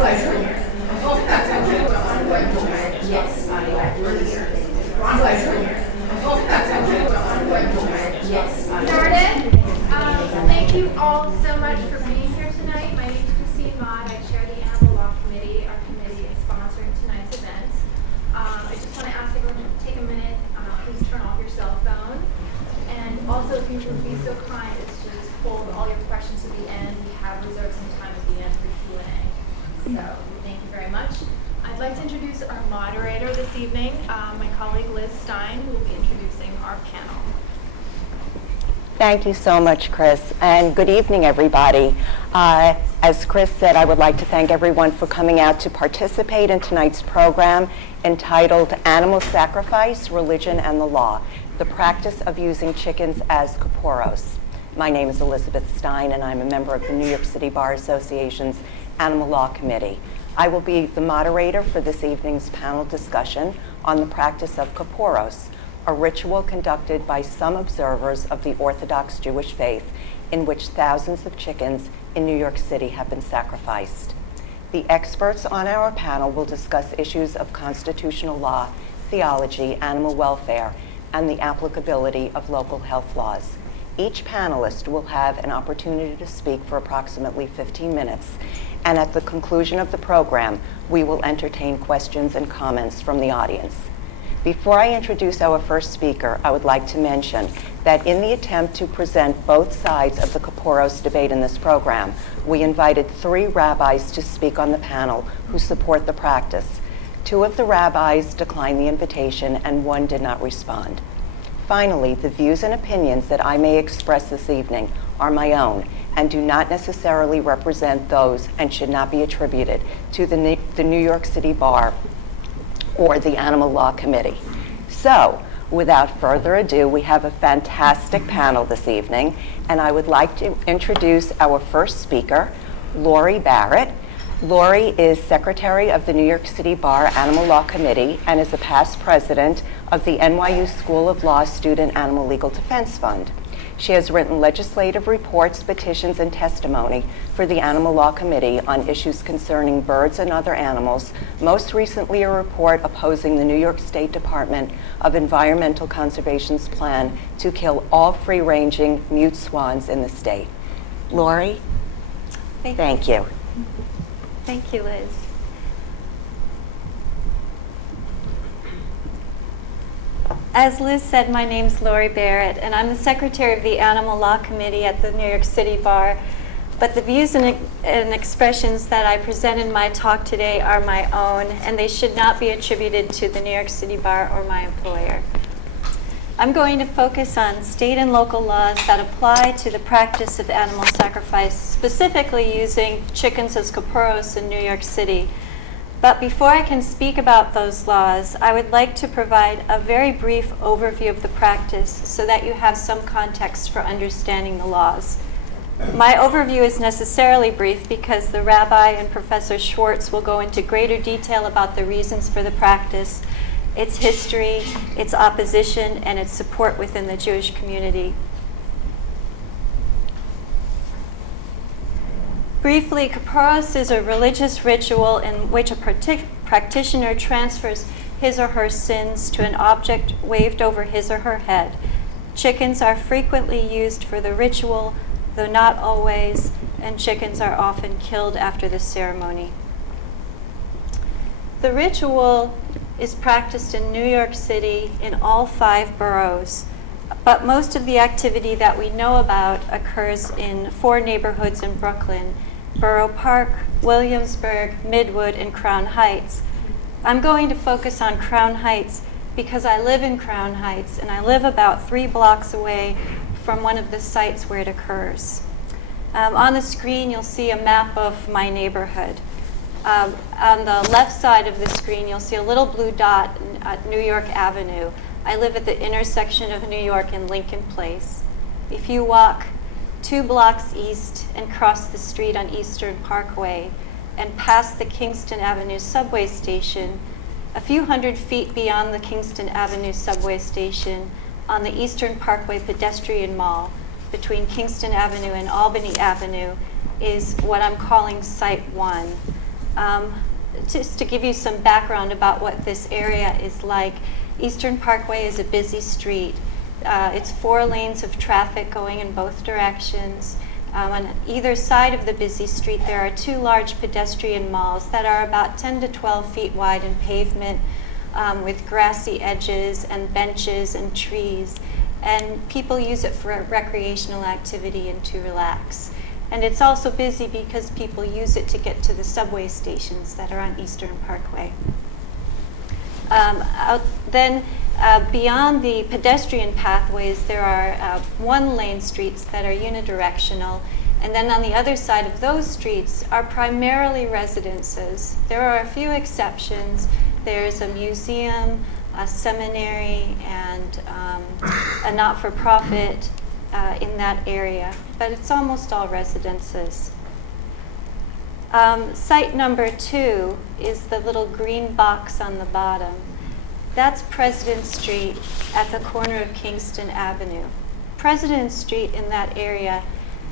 Started. Thank you all so much for being here tonight. My name is Christine Mott. I chair the Animal Law Committee. Our committee is sponsoring tonight's event. I just want to ask everyone to take a minute. Please turn off your cell phone. And also, if you would be so kind as to just hold all your questions to the end. We have reserved some time at the end for Q&A. So thank you very much. I'd like to introduce our moderator this evening, my colleague Liz Stein, who will be introducing our panel. Thank you so much, Chris, and good evening, everybody. As Chris said, I would like to thank everyone for coming out to participate in tonight's program entitled Animal Sacrifice, Religion, and the Law, the Practice of Using Chickens as Kaporos. My name is Elizabeth Stein, and I'm a member of the New York City Bar Association's Animal Law Committee. I will be the moderator for this evening's panel discussion on the practice of Kaporos, a ritual conducted by some observers of the Orthodox Jewish faith in which thousands of chickens in New York City have been sacrificed. The experts on our panel will discuss issues of constitutional law, theology, animal welfare, and the applicability of local health laws. Each panelist will have an opportunity to speak for approximately 15 minutes, and at the conclusion of the program, we will entertain questions and comments from the audience. Before I introduce our first speaker, I would like to mention that in the attempt to present both sides of the Kaporos debate in this program, we invited 3 rabbis to speak on the panel who support the practice. 2 of the rabbis declined the invitation and 1 did not respond. Finally, the views and opinions that I may express this evening are my own and do not necessarily represent those and should not be attributed to the New York City Bar or the Animal Law Committee. So, without further ado, we have a fantastic panel this evening, and I would like to introduce our first speaker, Lori Barrett. Lori is Secretary of the New York City Bar Animal Law Committee and is a past president of the NYU School of Law Student Animal Legal Defense Fund. She has written legislative reports, petitions, and testimony for the Animal Law Committee on issues concerning birds and other animals, most recently a report opposing the New York State Department of Environmental Conservation's plan to kill all free-ranging mute swans in the state. Lori, thank you. Thank you, Liz. As Liz said, my name's Lori Barrett, and I'm the Secretary of the Animal Law Committee at the New York City Bar. But the views and expressions that I present in my talk today are my own, and they should not be attributed to the New York City Bar or my employer. I'm going to focus on state and local laws that apply to the practice of animal sacrifice, specifically using chickens as Kaporos in New York City. But before I can speak about those laws, I would like to provide a very brief overview of the practice so that you have some context for understanding the laws. My overview is necessarily brief because the rabbi and Professor Schwartz will go into greater detail about the reasons for the practice, its history, its opposition, and its support within the Jewish community. Briefly, Kaporos is a religious ritual in which a practitioner transfers his or her sins to an object waved over his or her head. Chickens are frequently used for the ritual, though not always, and chickens are often killed after the ceremony. The ritual is practiced in New York City in all 5 boroughs, but most of the activity that we know about occurs in 4 neighborhoods in Brooklyn: Borough Park, Williamsburg, Midwood, and Crown Heights. I'm going to focus on Crown Heights because I live in Crown Heights and I live about 3 blocks away from one of the sites where it occurs. On the screen, you'll see a map of my neighborhood. On the left side of the screen, you'll see a little blue dot at New York Avenue. I live at the intersection of New York and Lincoln Place. If you walk 2 blocks east and cross the street on Eastern Parkway and past the Kingston Avenue subway station, a few hundred feet beyond the Kingston Avenue subway station on the Eastern Parkway pedestrian mall between Kingston Avenue and Albany Avenue is what I'm calling Site 1. Just to give you some background about what this area is like, Eastern Parkway is a busy street. It's 4 lanes of traffic going in both directions. On either side of the busy street, there are 2 large pedestrian malls that are about 10 to 12 feet wide in pavement, with grassy edges and benches and trees. And people use it for recreational activity and to relax. And it's also busy because people use it to get to the subway stations that are on Eastern Parkway. Beyond the pedestrian pathways, there are 1-lane streets that are unidirectional. And then on the other side of those streets are primarily residences. There are a few exceptions. There's a museum, a seminary, and a not-for-profit in that area. But it's almost all residences. Site number 2 is the little green box on the bottom. That's President Street at the corner of Kingston Avenue. President Street in that area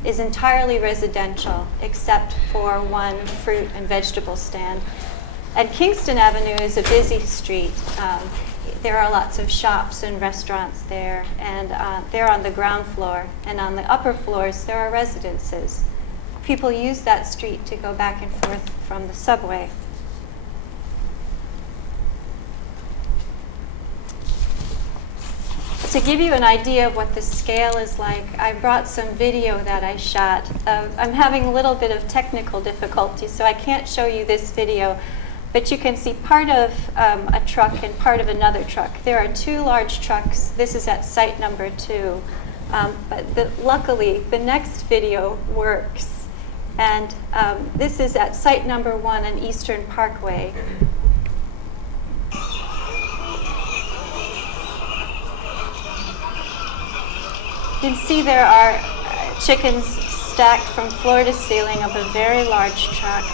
is entirely residential, except for 1 fruit and vegetable stand. And Kingston Avenue is a busy street. There are lots of shops and restaurants there, and they're on the ground floor. And on the upper floors, there are residences. People use that street to go back and forth from the subway. To give you an idea of what the scale is like, I brought some video that I shot. I'm having a little bit of technical difficulty, so I can't show you this video, but you can see part of a truck and part of another truck. There are 2 large trucks. This is at site number 2. Luckily, the next video works. And this is at site number 1 on Eastern Parkway. You can see there are chickens stacked from floor to ceiling of a very large truck.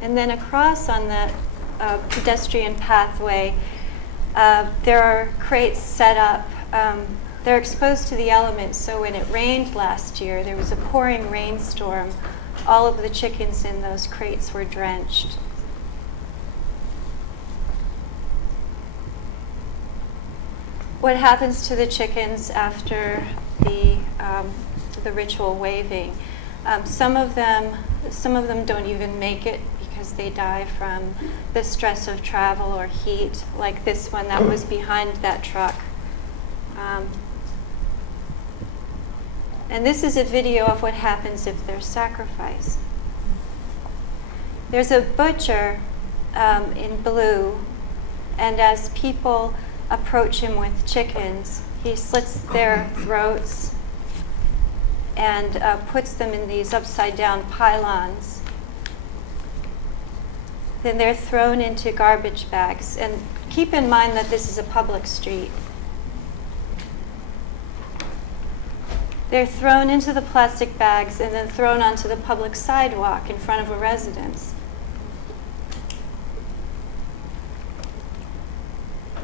And then across on the pedestrian pathway, there are crates set up. They're exposed to the elements, so when it rained last year, there was a pouring rainstorm, all of the chickens in those crates were drenched. What happens to the chickens after the ritual waving? Some of them don't even make it because they die from the stress of travel or heat, like this one that was behind that truck. And this is a video of what happens if they're sacrificed. There's a butcher in blue, and as people approach him with chickens, he slits their throats and puts them in these upside-down pylons. Then they're thrown into garbage bags. And keep in mind that this is a public street. They're thrown into the plastic bags and then thrown onto the public sidewalk in front of a residence.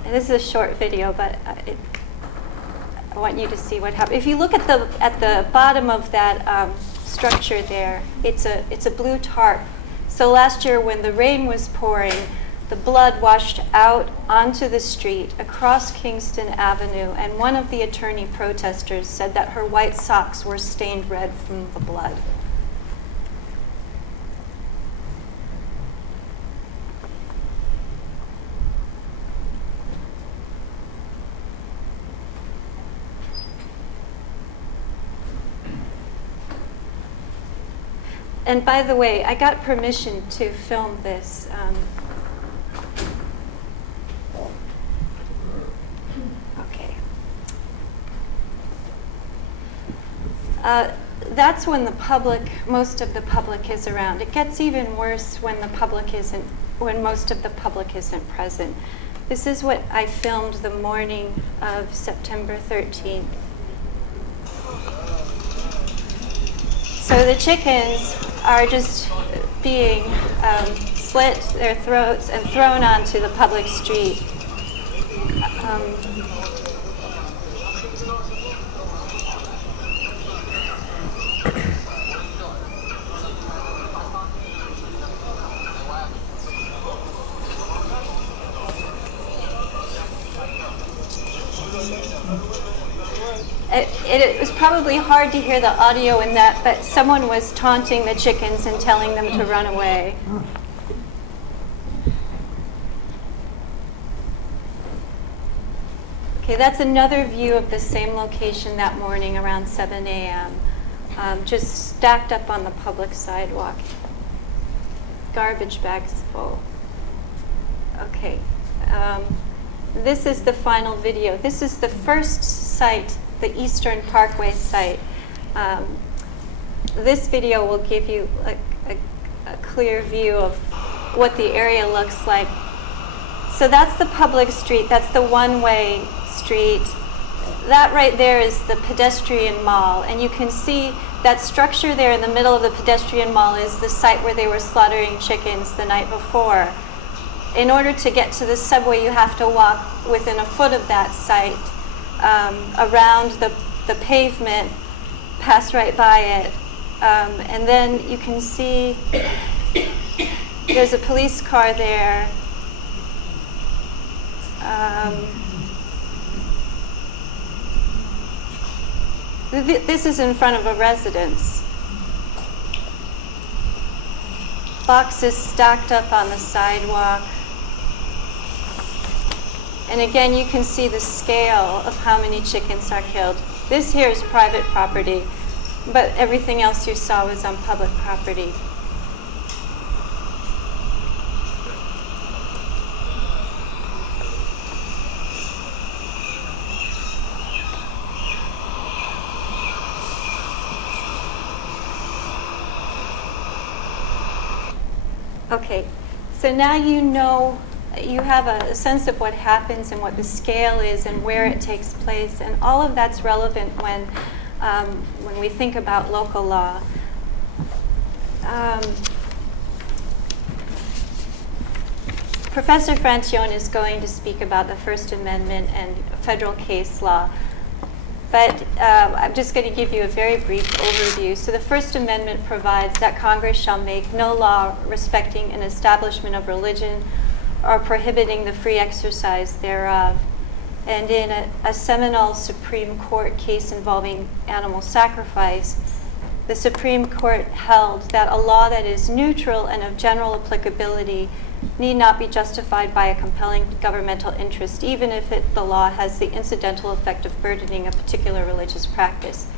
And this is a short video, but I want you to see what happened. If you look at the bottom of that structure there, it's a blue tarp. So last year when the rain was pouring, the blood washed out onto the street across Kingston Avenue, and one of the attorney protesters said that her white socks were stained red from the blood. And by the way, I got permission to film this. Okay. That's when most of the public is around. It gets even worse when most of the public isn't present. This is what I filmed the morning of September 13th. So the chickens are just being slit their throats and thrown onto the public street. It was probably hard to hear the audio in that, but someone was taunting the chickens and telling them to run away. Okay, that's another view of the same location that morning around 7 a.m. Just stacked up on the public sidewalk. Garbage bags full. Okay. This is the final video. This is the first site, the Eastern Parkway site. This video will give you a clear view of what the area looks like. So that's the public street. That's the one-way street. That right there is the pedestrian mall. And you can see that structure there in the middle of the pedestrian mall is the site where they were slaughtering chickens the night before. In order to get to the subway, you have to walk within a foot of that site, around the pavement, pass right by it. And then you can see there's a police car there. This is in front of a residence. Boxes stacked up on the sidewalk. And again, you can see the scale of how many chickens are killed. This here is private property, but everything else you saw was on public property. Okay, so now you know, you have a sense of what happens and what the scale is and where it takes place, and all of that's relevant when we think about local law. Professor Francione is going to speak about the First Amendment and federal case law. But I'm just going to give you a very brief overview. So the First Amendment provides that Congress shall make no law respecting an establishment of religion or prohibiting the free exercise thereof. And in a seminal Supreme Court case involving animal sacrifice, the Supreme Court held that a law that is neutral and of general applicability need not be justified by a compelling governmental interest, even if the law has the incidental effect of burdening a particular religious practice.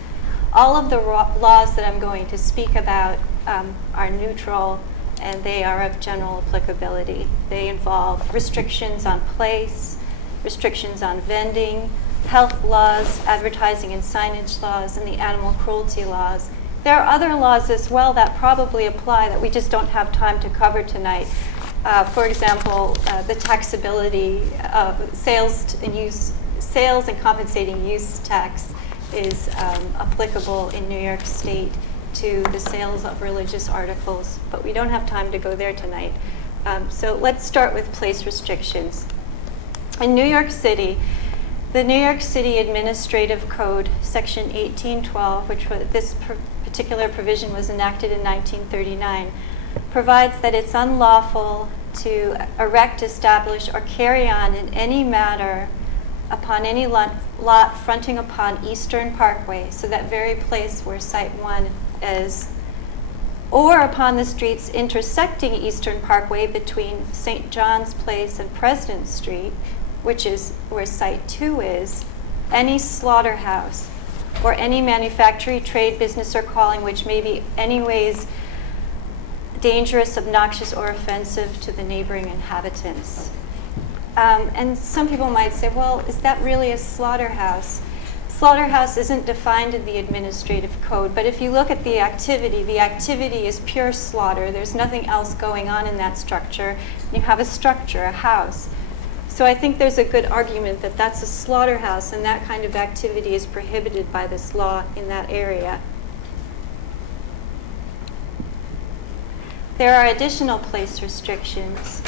All of the laws that I'm going to speak about are neutral, and they are of general applicability. They involve restrictions on place, restrictions on vending, health laws, advertising and signage laws, and the animal cruelty laws. There are other laws as well that probably apply that we just don't have time to cover tonight. For example, the taxability of sales and compensating use tax is applicable in New York State to the sales of religious articles, but we don't have time to go there tonight. So let's start with place restrictions. In New York City, the New York City Administrative Code, Section 1812, which this particular provision was enacted in 1939, provides that it's unlawful to erect, establish, or carry on in any manner upon any lot fronting upon Eastern Parkway, so that very place where Site 1 is, or upon the streets intersecting Eastern Parkway between St. John's Place and President Street, which is where Site 2 is, any slaughterhouse, or any manufactory, trade, business, or calling which may be any ways dangerous, obnoxious, or offensive to the neighboring inhabitants. And some people might say, well, is that really a slaughterhouse? Slaughterhouse isn't defined in the administrative code, but if you look at the activity is pure slaughter. There's nothing else going on in that structure. You have a structure, a house. So I think there's a good argument that that's a slaughterhouse, and that kind of activity is prohibited by this law in that area. There are additional place restrictions.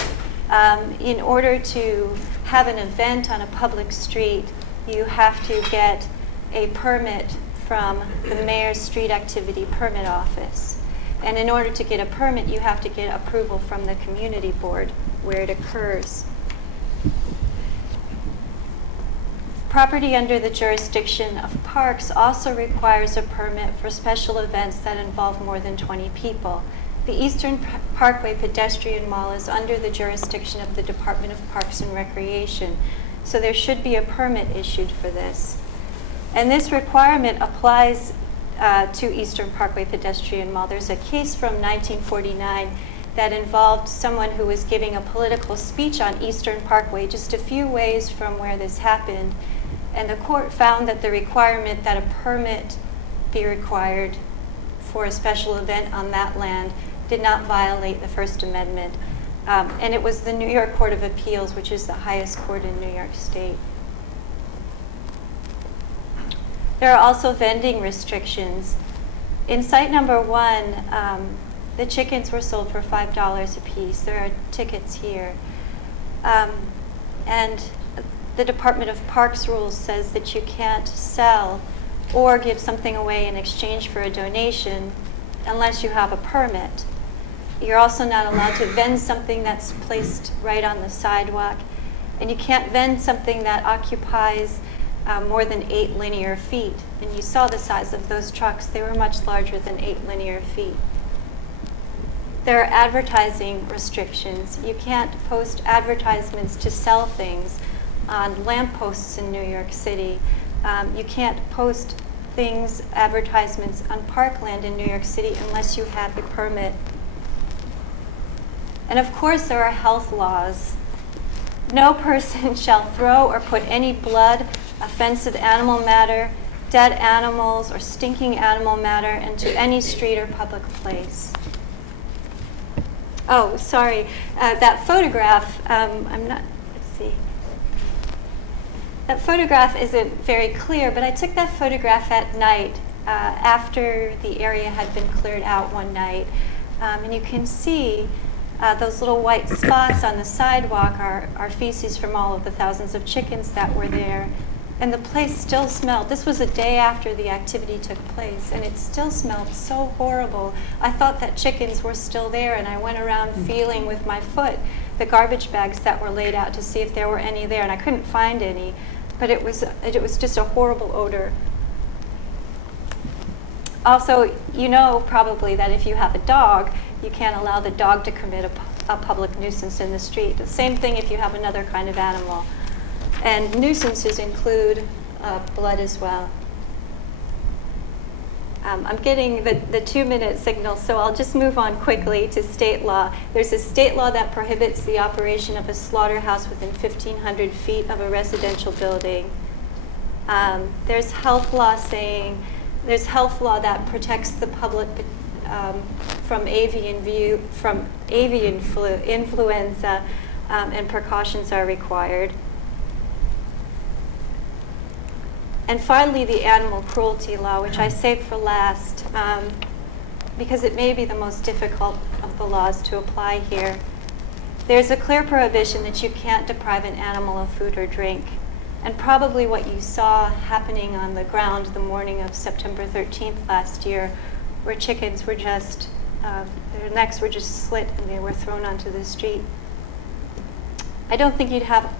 In order to have an event on a public street, you have to get a permit from the Mayor's Street Activity Permit Office. And in order to get a permit, you have to get approval from the community board where it occurs. Property under the jurisdiction of Parks also requires a permit for special events that involve more than 20 people. The Eastern Parkway Pedestrian Mall is under the jurisdiction of the Department of Parks and Recreation, so there should be a permit issued for this. And this requirement applies to Eastern Parkway Pedestrian Mall. There's a case from 1949 that involved someone who was giving a political speech on Eastern Parkway, just a few ways from where this happened. And the court found that the requirement that a permit be required for a special event on that land did not violate the First Amendment. And it was the New York Court of Appeals, which is the highest court in New York State. There are also vending restrictions. In site number 1, the chickens were sold for $5 a piece. There are tickets here. And the Department of Parks rules says that you can't sell or give something away in exchange for a donation unless you have a permit. You're also not allowed to vend something that's placed right on the sidewalk. And you can't vend something that occupies more than 8 linear feet. And you saw the size of those trucks. They were much larger than 8 linear feet. There are advertising restrictions. You can't post advertisements to sell things on lampposts in New York City. You can't post advertisements on parkland in New York City unless you have a permit. And of course, there are health laws. No person shall throw or put any blood, offensive animal matter, dead animals, or stinking animal matter into any street or public place. Oh, sorry. That photograph, let's see. That photograph isn't very clear, but I took that photograph at night after the area had been cleared out one night. And you can see those little white spots on the sidewalk are feces from all of the thousands of chickens that were there. And the place still smelled. This was a day after the activity took place, and it still smelled so horrible. I thought that chickens were still there, and I went around feeling with my foot the garbage bags that were laid out to see if there were any there, and I couldn't find any. But it was just a horrible odor. Also, you know probably that if you have a dog, you can't allow the dog to commit a public nuisance in the street. The same thing if you have another kind of animal. And nuisances include blood as well. I'm getting the 2-minute signal, so I'll just move on quickly to state law. There's a state law that prohibits the operation of a slaughterhouse within 1,500 feet of a residential building. There's health law that protects the public from avian influenza, and precautions are required. And finally, the animal cruelty law, which I saved for last because it may be the most difficult of the laws to apply here. There's a clear prohibition that you can't deprive an animal of food or drink. And probably what you saw happening on the ground the morning of September 13th last year, where chickens were just, their necks were just slit and they were thrown onto the street. I don't think you'd have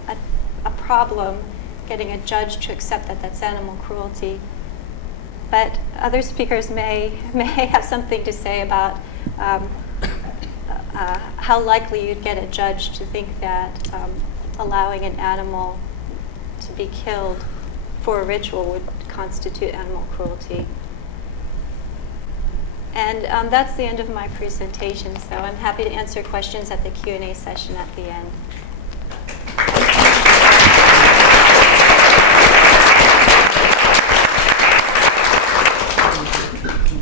a problem getting a judge to accept that that's animal cruelty. But other speakers may have something to say about how likely you'd get a judge to think that allowing an animal to be killed for a ritual would constitute animal cruelty. And that's the end of my presentation, so I'm happy to answer questions at the Q&A session at the end.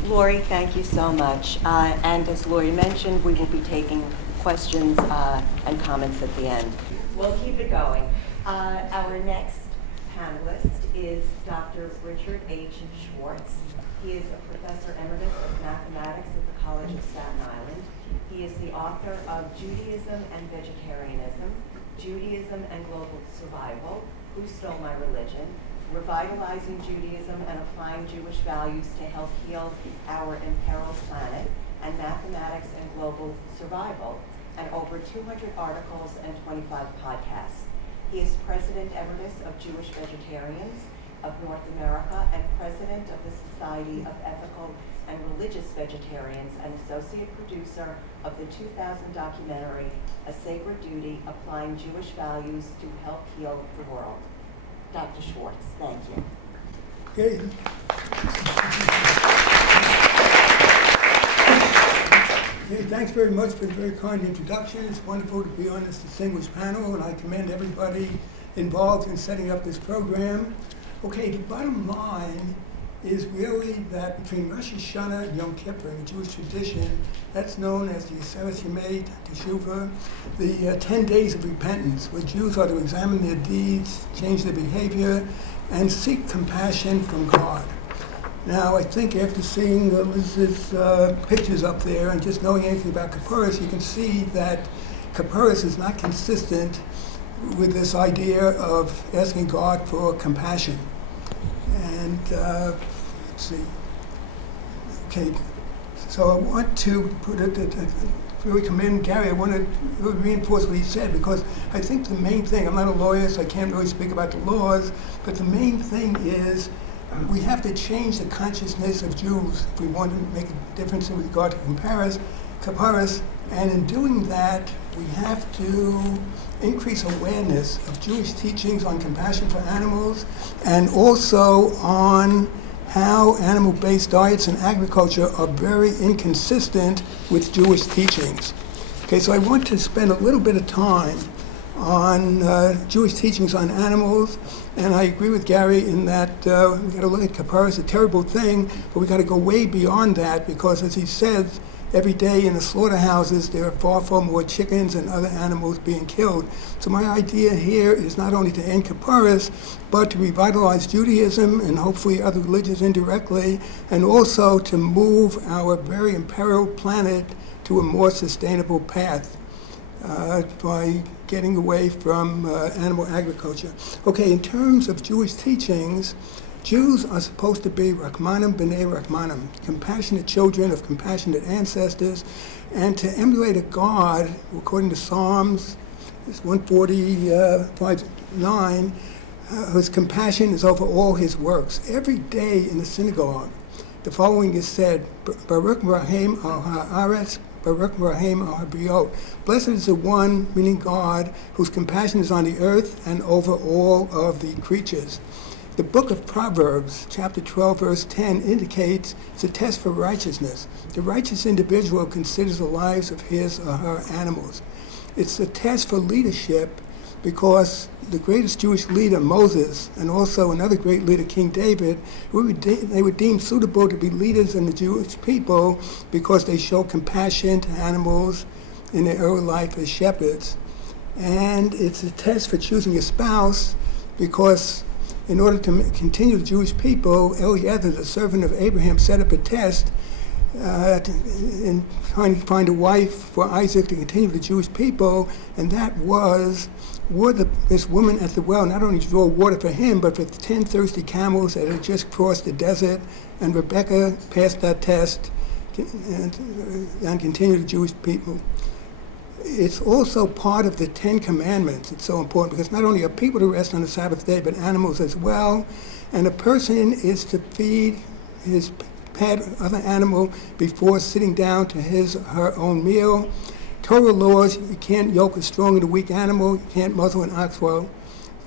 Lori, thank you so much. And as Lori mentioned, we will be taking questions and comments at the end. We'll keep it going. Our next panelist is Dr. Richard H. Schwartz. He is a professor emeritus of mathematics at the College of Staten Island. He is the author of Judaism and Vegetarianism, Judaism and Global Survival, Who Stole My Religion, Revitalizing Judaism and Applying Jewish Values to Help Heal Our Imperiled Planet, and Mathematics and Global Survival, and over 200 articles and 25 podcasts. He is President Emeritus of Jewish Vegetarians, of North America and president of the Society of Ethical and Religious Vegetarians and associate producer of the 2000 documentary, A Sacred Duty, Applying Jewish Values to Help Heal the World. Dr. Schwartz, thank you. Okay. Okay, thanks very much for the very kind introduction. It's wonderful to be on this distinguished panel, and I commend everybody involved in setting up this program. Okay, the bottom line is really that between Rosh Hashanah and Yom Kippur in the Jewish tradition, that's known as the Aseret Yemei Teshuvah, the 10 days of repentance, where Jews are to examine their deeds, change their behavior, and seek compassion from God. Now, I think after seeing Liz's pictures up there and just knowing anything about Kaporos, you can see that Kaporos is not consistent with this idea of asking God for compassion. And let's see. Okay, so I want to really commend Gary. I want to really reinforce what he said, because I think the main thing, I'm not a lawyer, so I can't really speak about the laws, but the main thing is we have to change the consciousness of Jews if we want to make a difference in regard to Kaporos, and in doing that, we have to increase awareness of Jewish teachings on compassion for animals and also on how animal-based diets and agriculture are very inconsistent with Jewish teachings. Okay, so I want to spend a little bit of time on Jewish teachings on animals, and I agree with Gary in that we got to look at Kaporos, a terrible thing, but we got to go way beyond that, because as he says, every day in the slaughterhouses there are far, far more chickens and other animals being killed. So my idea here is not only to end Kaporos, but to revitalize Judaism and hopefully other religions indirectly, and also to move our very imperiled planet to a more sustainable path by getting away from animal agriculture. Okay, in terms of Jewish teachings, Jews are supposed to be Rachmanim b'nei Rachmanim, compassionate children of compassionate ancestors, and to emulate a God, according to Psalms 145:9, whose compassion is over all his works. Every day in the synagogue, the following is said, Baruch Rahem al ha'aretz, Baruch Rahem al habriot. Blessed is the one, meaning God, whose compassion is on the earth and over all of the creatures. The book of Proverbs, chapter 12, verse 10, indicates it's a test for righteousness. The righteous individual considers the lives of his or her animals. It's a test for leadership, because the greatest Jewish leader, Moses, and also another great leader, King David, they were deemed suitable to be leaders in the Jewish people because they show compassion to animals in their early life as shepherds. And it's a test for choosing a spouse, because in order to continue the Jewish people, Eliezer, the servant of Abraham, set up a test in trying to find a wife for Isaac to continue the Jewish people, and that was, would this woman at the well not only draw water for him, but for 10 thirsty camels that had just crossed the desert, and Rebecca passed that test and continued the Jewish people. It's also part of the 10 Commandments. It's so important because not only are people to rest on the Sabbath day, but animals as well. And a person is to feed his pet, other animal, before sitting down to his or her own meal. Torah laws, you can't yoke a strong and a weak animal. You can't muzzle an ox while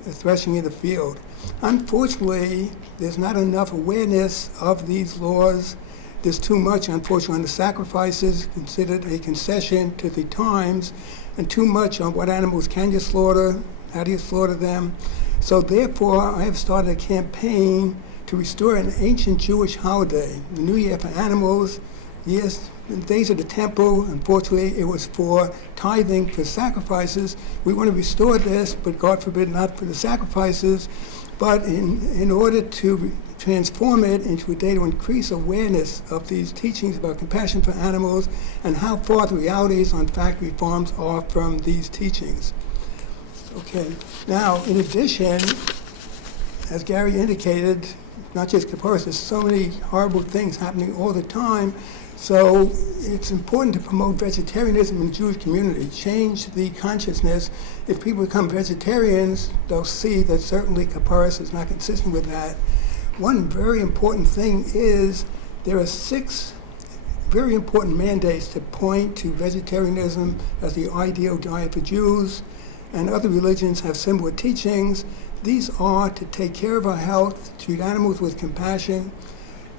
threshing in the field. Unfortunately, there's not enough awareness of these laws. There's too much, unfortunately, on the sacrifices, considered a concession to the times, and too much on what animals can you slaughter, how do you slaughter them. So therefore, I have started a campaign to restore an ancient Jewish holiday, the New Year for animals. Yes, in the days of the temple, unfortunately, it was for tithing, for sacrifices. We want to restore this, but God forbid not for the sacrifices, but in order to transform it into a day to increase awareness of these teachings about compassion for animals and how far the realities on factory farms are from these teachings. Okay, now in addition, as Gary indicated, not just Kaporos, there's so many horrible things happening all the time. So it's important to promote vegetarianism in the Jewish community, change the consciousness. If people become vegetarians, they'll see that certainly Kaporos is not consistent with that. One very important thing is there are 6 very important mandates to point to vegetarianism as the ideal diet for Jews, and other religions have similar teachings. These are to take care of our health, to treat animals with compassion,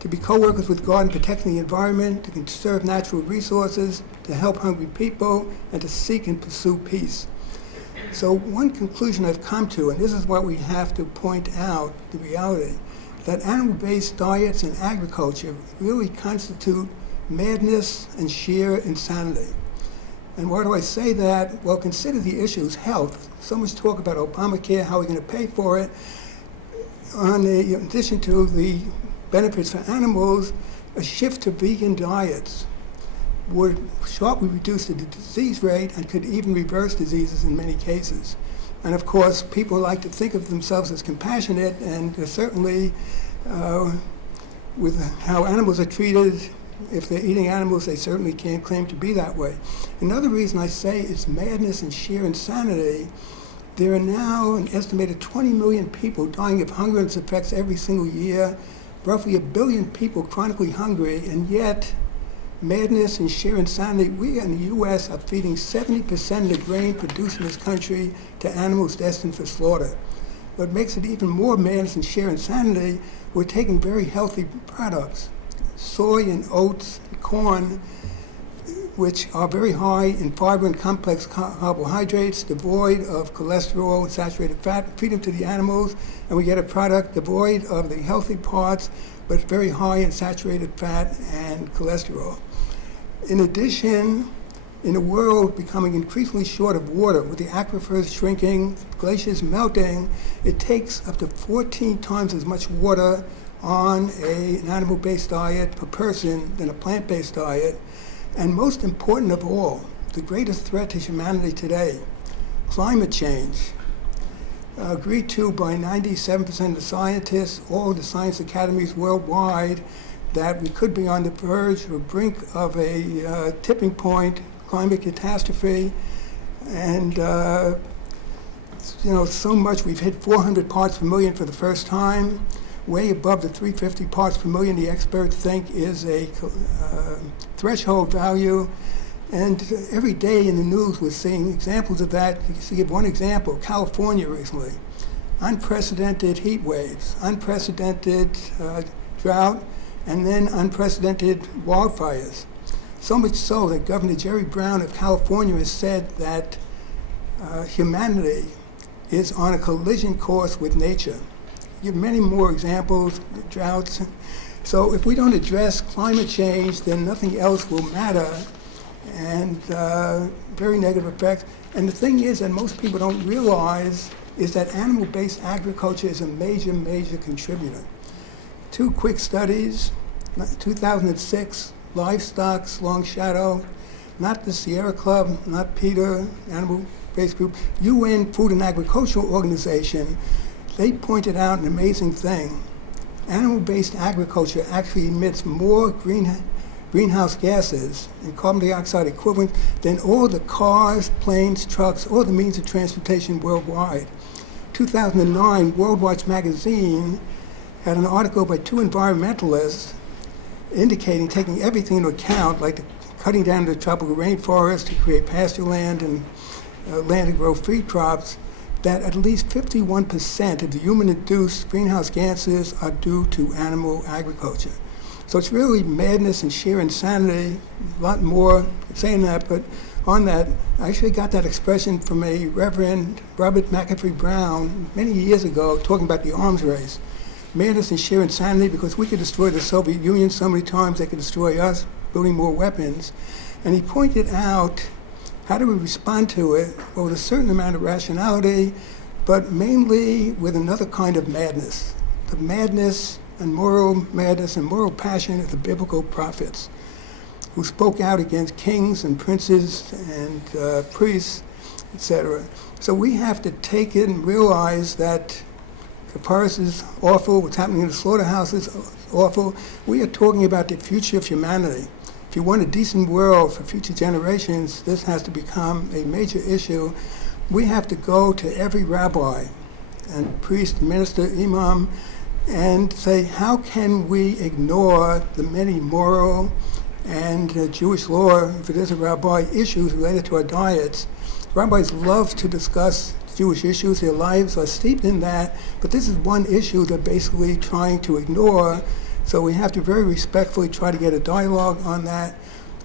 to be co-workers with God in protecting the environment, to conserve natural resources, to help hungry people, and to seek and pursue peace. So one conclusion I've come to, and this is what we have to point out, the reality, that animal-based diets and agriculture really constitute madness and sheer insanity. And why do I say that? Well, consider the issues. Health. So much talk about Obamacare, how we're going to pay for it. In addition to the benefits for animals, a shift to vegan diets would sharply reduce the disease rate and could even reverse diseases in many cases. And of course, people like to think of themselves as compassionate, and certainly with how animals are treated, if they're eating animals, they certainly can't claim to be that way. Another reason I say it's madness and sheer insanity, there are now an estimated 20 million people dying of hunger and its effects every single year, roughly 1 billion people chronically hungry, and yet madness and sheer insanity, we in the U.S. are feeding 70% of the grain produced in this country to animals destined for slaughter. What makes it even more madness and sheer insanity, we're taking very healthy products, soy and oats and corn, which are very high in fiber and complex carbohydrates, devoid of cholesterol and saturated fat, feed them to the animals, and we get a product devoid of the healthy parts, but very high in saturated fat and cholesterol. In addition, in a world becoming increasingly short of water, with the aquifers shrinking, glaciers melting, it takes up to 14 times as much water on an animal-based diet per person than a plant-based diet. And most important of all, the greatest threat to humanity today, climate change, agreed to by 97% of the scientists, all the science academies worldwide, that we could be on the verge or brink of a tipping point, climate catastrophe. And so much, we've hit 400 parts per million for the first time, way above the 350 parts per million the experts think is a threshold value. And every day in the news we're seeing examples of that. To give one example, California recently, unprecedented heat waves, unprecedented drought, and then unprecedented wildfires. So much so that Governor Jerry Brown of California has said that humanity is on a collision course with nature. Give many more examples, droughts. So if we don't address climate change, then nothing else will matter, and very negative effects. And the thing is that most people don't realize is that animal-based agriculture is a major, major contributor. 2 quick studies, 2006, Livestock's Long Shadow, not the Sierra Club, not PETA, animal-based group, UN Food and Agricultural Organization. They pointed out an amazing thing. Animal-based agriculture actually emits more greenhouse gases and carbon dioxide equivalent than all the cars, planes, trucks, all the means of transportation worldwide. 2009, World Watch magazine had an article by 2 environmentalists indicating, taking everything into account, like the cutting down the tropical rainforest to create pasture land and land to grow feed crops, that at least 51% of the human-induced greenhouse gases are due to animal agriculture. So it's really madness and sheer insanity, a lot more saying that, but on that, I actually got that expression from a Reverend Robert McAfee Brown many years ago, talking about the arms race. Madness and sheer insanity, because we could destroy the Soviet Union so many times, they could destroy us, building more weapons. And he pointed out, how do we respond to it? Well, with a certain amount of rationality, but mainly with another kind of madness. The madness and moral passion of the biblical prophets, who spoke out against kings and princes and priests, etc. So we have to take it and realize that Kaporos is awful, what's happening in the slaughterhouses is awful. We are talking about the future of humanity. If you want a decent world for future generations, this has to become a major issue. We have to go to every rabbi and priest, minister, imam, and say, how can we ignore the many moral and Jewish law, if it is a rabbi, issues related to our diets? Rabbis love to discuss Jewish issues. Their lives are steeped in that, but this is one issue they're basically trying to ignore. So we have to very respectfully try to get a dialogue on that.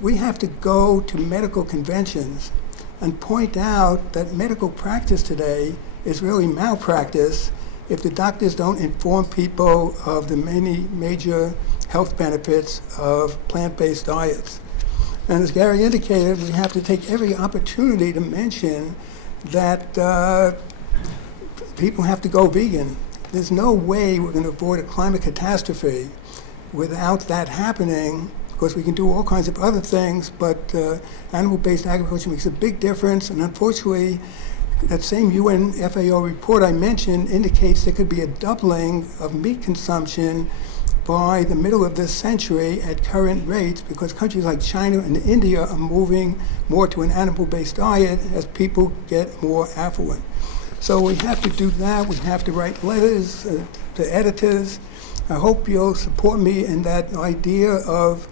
We have to go to medical conventions and point out that medical practice today is really malpractice if the doctors don't inform people of the many major health benefits of plant-based diets. And as Gary indicated, we have to take every opportunity to mention that people have to go vegan. There's no way we're going to avoid a climate catastrophe without that happening. Of course, we can do all kinds of other things, but animal-based agriculture makes a big difference. And unfortunately, that same UN FAO report I mentioned indicates there could be a doubling of meat consumption by the middle of this century at current rates, because countries like China and India are moving more to an animal-based diet as people get more affluent. So we have to do that. We have to write letters to editors. I hope you'll support me in that idea of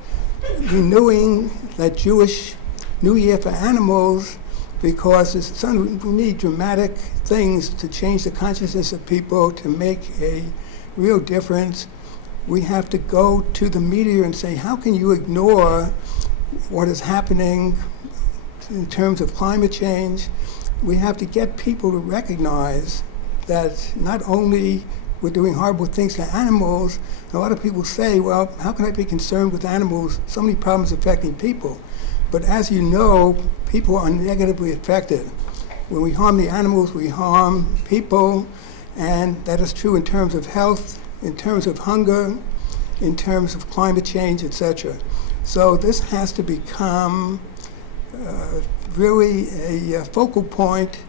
renewing that Jewish New Year for animals, because we need dramatic things to change the consciousness of people, to make a real difference. We have to go to the media and say, how can you ignore what is happening in terms of climate change? We have to get people to recognize that not only we're doing horrible things to animals, a lot of people say, well, how can I be concerned with animals? So many problems affecting people. But as you know, people are negatively affected. When we harm the animals, we harm people, and that is true in terms of health, in terms of hunger, in terms of climate change, etc. So this has to become really a focal point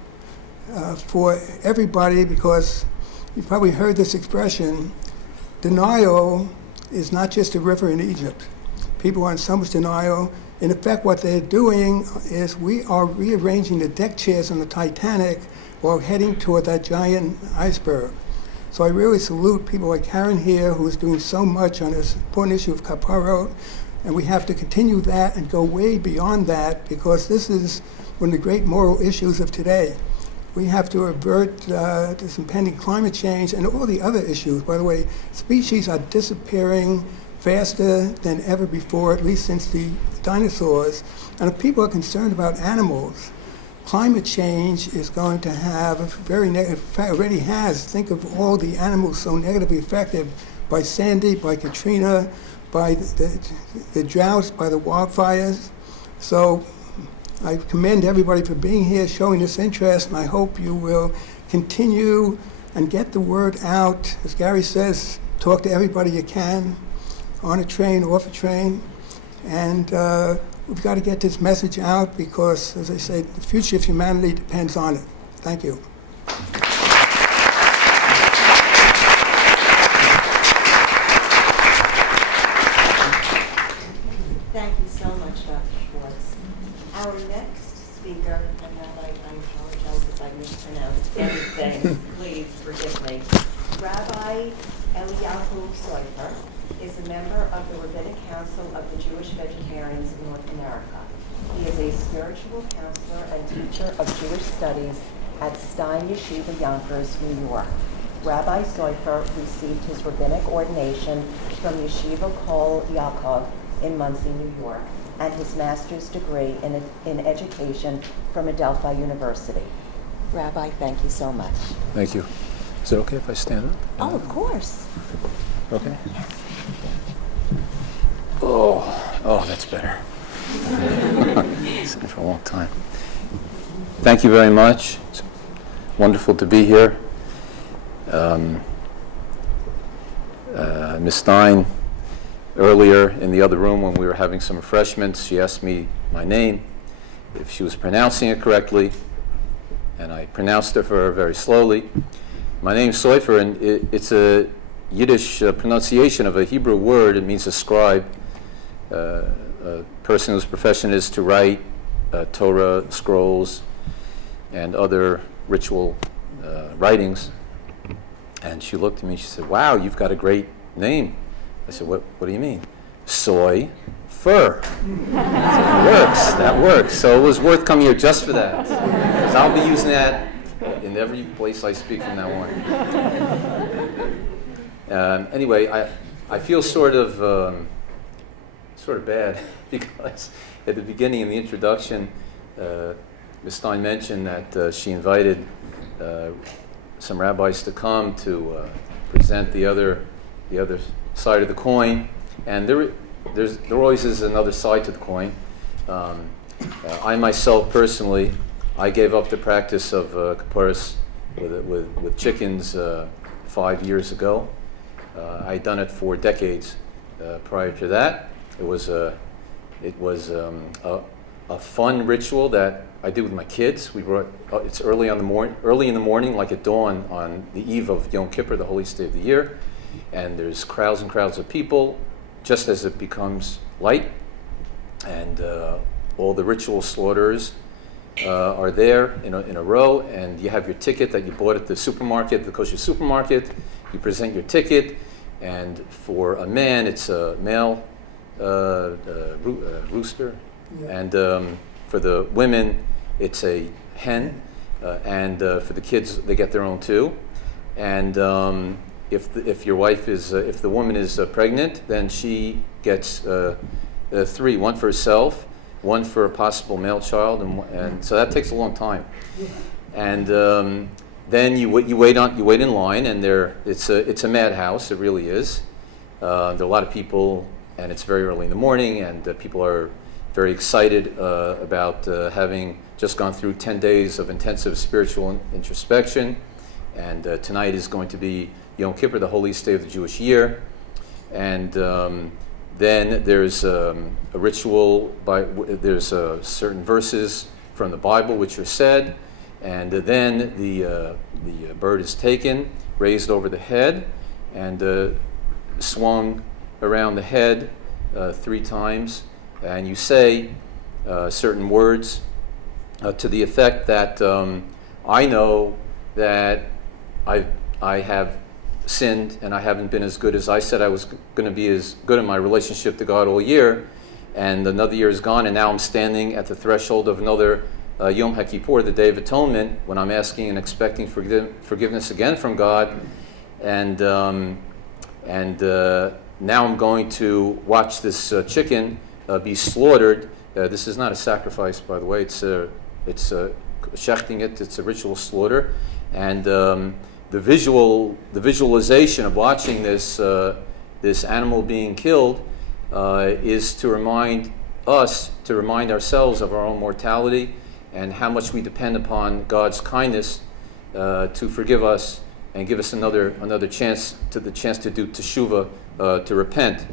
for everybody, because you've probably heard this expression, denial is not just a river in Egypt. People are in so much denial. In effect, what they're doing is we are rearranging the deck chairs on the Titanic while heading toward that giant iceberg. So I really salute people like Karen here, who is doing so much on this important issue of Kaporos, and we have to continue that and go way beyond that, because this is one of the great moral issues of today. We have to avert this impending climate change and all the other issues. By the way, species are disappearing faster than ever before, at least since the dinosaurs. And if people are concerned about animals, climate change is going to have a very negative effect, already has. Think of all the animals so negatively affected by Sandy, by Katrina, by the droughts, by the wildfires. So I commend everybody for being here, showing this interest, and I hope you will continue and get the word out. As Gary says, talk to everybody you can, on a train, off a train, and we've got to get this message out, because, as I say, the future of humanity depends on it. Thank you. Thank you so much, Dr. Schwartz. Our next speaker, and I apologize if I mispronounced anything, please forgive me. Rabbi Eliyahu Soifer is a member of the Rabbinic Council of the Jewish Vegetarians in North America. He is a spiritual counselor and teacher of Jewish studies at Stein Yeshiva Yonkers, New York. Rabbi Soifer received his rabbinic ordination from Yeshiva Kol Yaakov in Monsey, New York, and his master's degree in education from Adelphi University. Rabbi, thank you so much. Thank you. Is it okay if I stand up? Oh, of course. Okay. Oh, that's better. Sitting for a long time. Thank you very much. It's wonderful to be here. Ms. Stein, earlier in the other room when we were having some refreshments, she asked me my name, if she was pronouncing it correctly, and I pronounced it for her very slowly. My name is Soifer, and it's a Yiddish pronunciation of a Hebrew word. It means a scribe. a person whose profession is to write Torah scrolls and other ritual writings. And she looked at me, she said, "Wow, you've got a great name." I said, what do you mean? Soy fur. That works. So it was worth coming here just for that. 'Cause I'll be using that in every place I speak from now on. Anyway, I feel sort of bad because at the beginning in the introduction, Ms. Stein mentioned that she invited some rabbis to come to present the other side of the coin, and there always is another side to the coin. I myself personally, I gave up the practice of Kaporos with chickens 5 years ago. I'd done it for decades prior to that. It was a fun ritual that I did with my kids. It's early in the morning, like at dawn on the eve of Yom Kippur, the holiest day of the year, and there's crowds and crowds of people just as it becomes light, and all the ritual slaughterers are there in a row, and you have your ticket that you bought at the supermarket, the kosher supermarket. You present your ticket, and for a man, it's a male rooster, and for the women, it's a hen, and for the kids, they get their own too. And if your wife is, if the woman is pregnant, then she gets 3, one for herself, one for a possible male child, and so that takes a long time. And then you wait in line, and it's a madhouse. It really is. There are a lot of people, and it's very early in the morning, and people are very excited about having just gone through 10 days of intensive spiritual introspection, and tonight is going to be Yom Kippur, the holiest day of the Jewish year, and then there's a ritual there's certain verses from the Bible which are said, and then the bird is taken, raised over the head, and swung around the head 3 times, and you say certain words to the effect that I know that I have sinned and I haven't been as good as I said I was going to be as good in my relationship to God all year, and another year is gone, and now I'm standing at the threshold of another Yom HaKippur, the Day of Atonement, when I'm asking and expecting forgiveness again from God, and now I'm going to watch this chicken be slaughtered. This is not a sacrifice, by the way. It's shechting it. It's a ritual slaughter, and the visualization of watching this animal being killed is to remind ourselves of our own mortality and how much we depend upon God's kindness to forgive us and give us another chance to do teshuvah, to repent.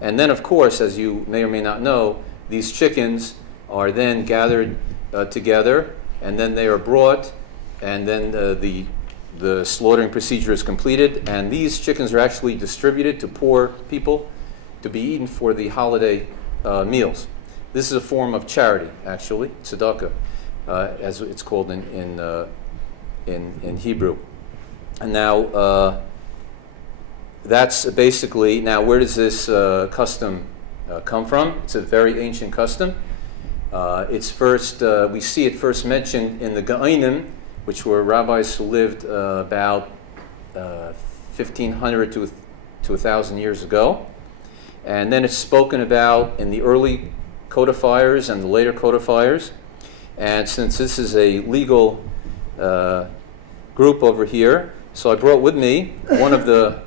And then, of course, as you may or may not know, these chickens are then gathered together, and then they are brought, and then the slaughtering procedure is completed, and these chickens are actually distributed to poor people to be eaten for the holiday meals. This is a form of charity, actually, tzedakah, as it's called in Hebrew. And now, that's basically, now where does this custom come from? It's a very ancient custom. It's first, we see it first mentioned in the Gaonim, which were rabbis who lived about 1,500 to 1,000 years ago. And then it's spoken about in the early codifiers and the later codifiers. And since this is a legal group over here, so I brought with me one of the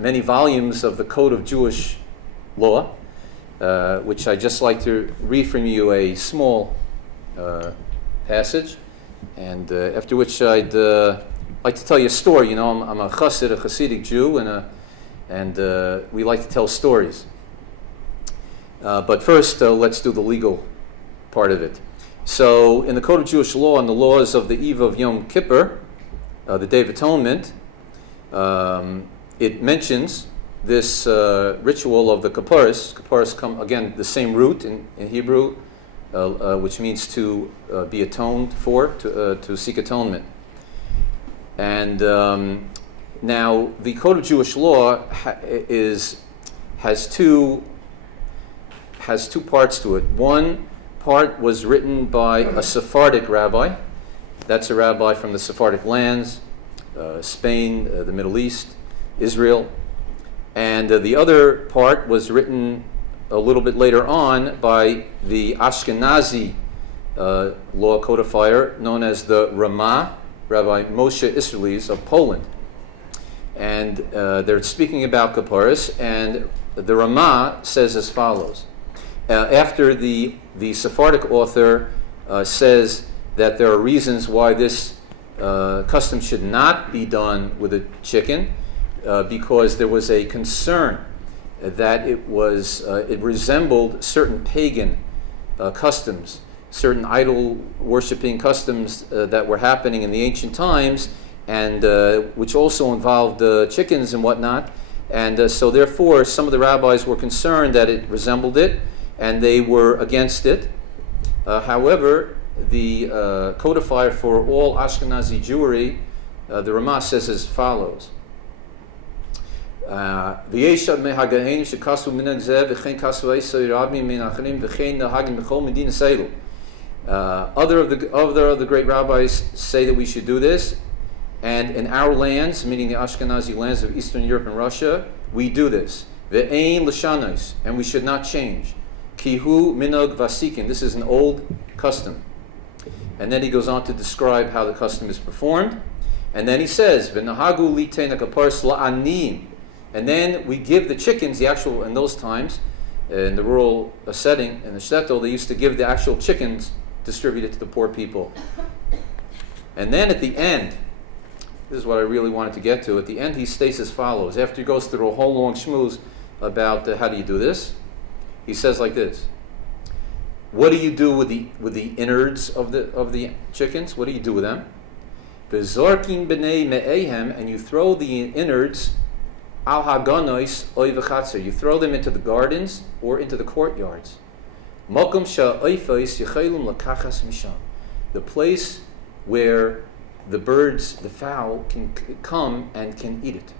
many volumes of the Code of Jewish Law, which I'd just like to read from you a small passage, and after which I'd like to tell you a story. You know, I'm a chassid, a Hasidic Jew, and we like to tell stories. But first, let's do the legal part of it. So, in the Code of Jewish Law and the laws of the eve of Yom Kippur, the Day of Atonement, it mentions this ritual of the Kaporos. Kaporos come, again, the same root in Hebrew, which means to be atoned for, to seek atonement. And now the Code of Jewish Law has two parts to it. One part was written by a Sephardic rabbi. That's a rabbi from the Sephardic lands, Spain, the Middle East, Israel. And the other part was written a little bit later on by the Ashkenazi law codifier known as the Ramah, Rabbi Moshe Isserles of Poland. And they're speaking about Kaporos, and the Ramah says as follows. After the Sephardic author says that there are reasons why this custom should not be done with a chicken, because there was a concern that it resembled certain pagan customs, certain idol worshiping customs that were happening in the ancient times, and which also involved chickens and whatnot. And so therefore some of the rabbis were concerned that it resembled it, and they were against it. However, the codifier for all Ashkenazi Jewry, the Ramah, says as follows. Other of the great rabbis say that we should do this, and in our lands, meaning the Ashkenazi lands of Eastern Europe and Russia, we do this. And we should not change. Kihu minog vasikin. This is an old custom. And then he goes on to describe how the custom is performed. And then he says, V'nahagu litena kaparos la'anim. And then we give the chickens, the actual, in those times, in the rural setting, in the shtetl, they used to give the actual chickens distributed to the poor people. And then at the end, this is what I really wanted to get to, at the end he states as follows. After he goes through a whole long schmooze about how do you do this, he says like this. What do you do with the innards of the chickens? What do you do with them? V'zorkin b'nei me'ehem, and you throw the innards al haganois oy v'chatzer. You throw them into the gardens or into the courtyards. Mokum sha'oifos yechelum lakachas misham. The place where the birds, the fowl, can come and can eat it.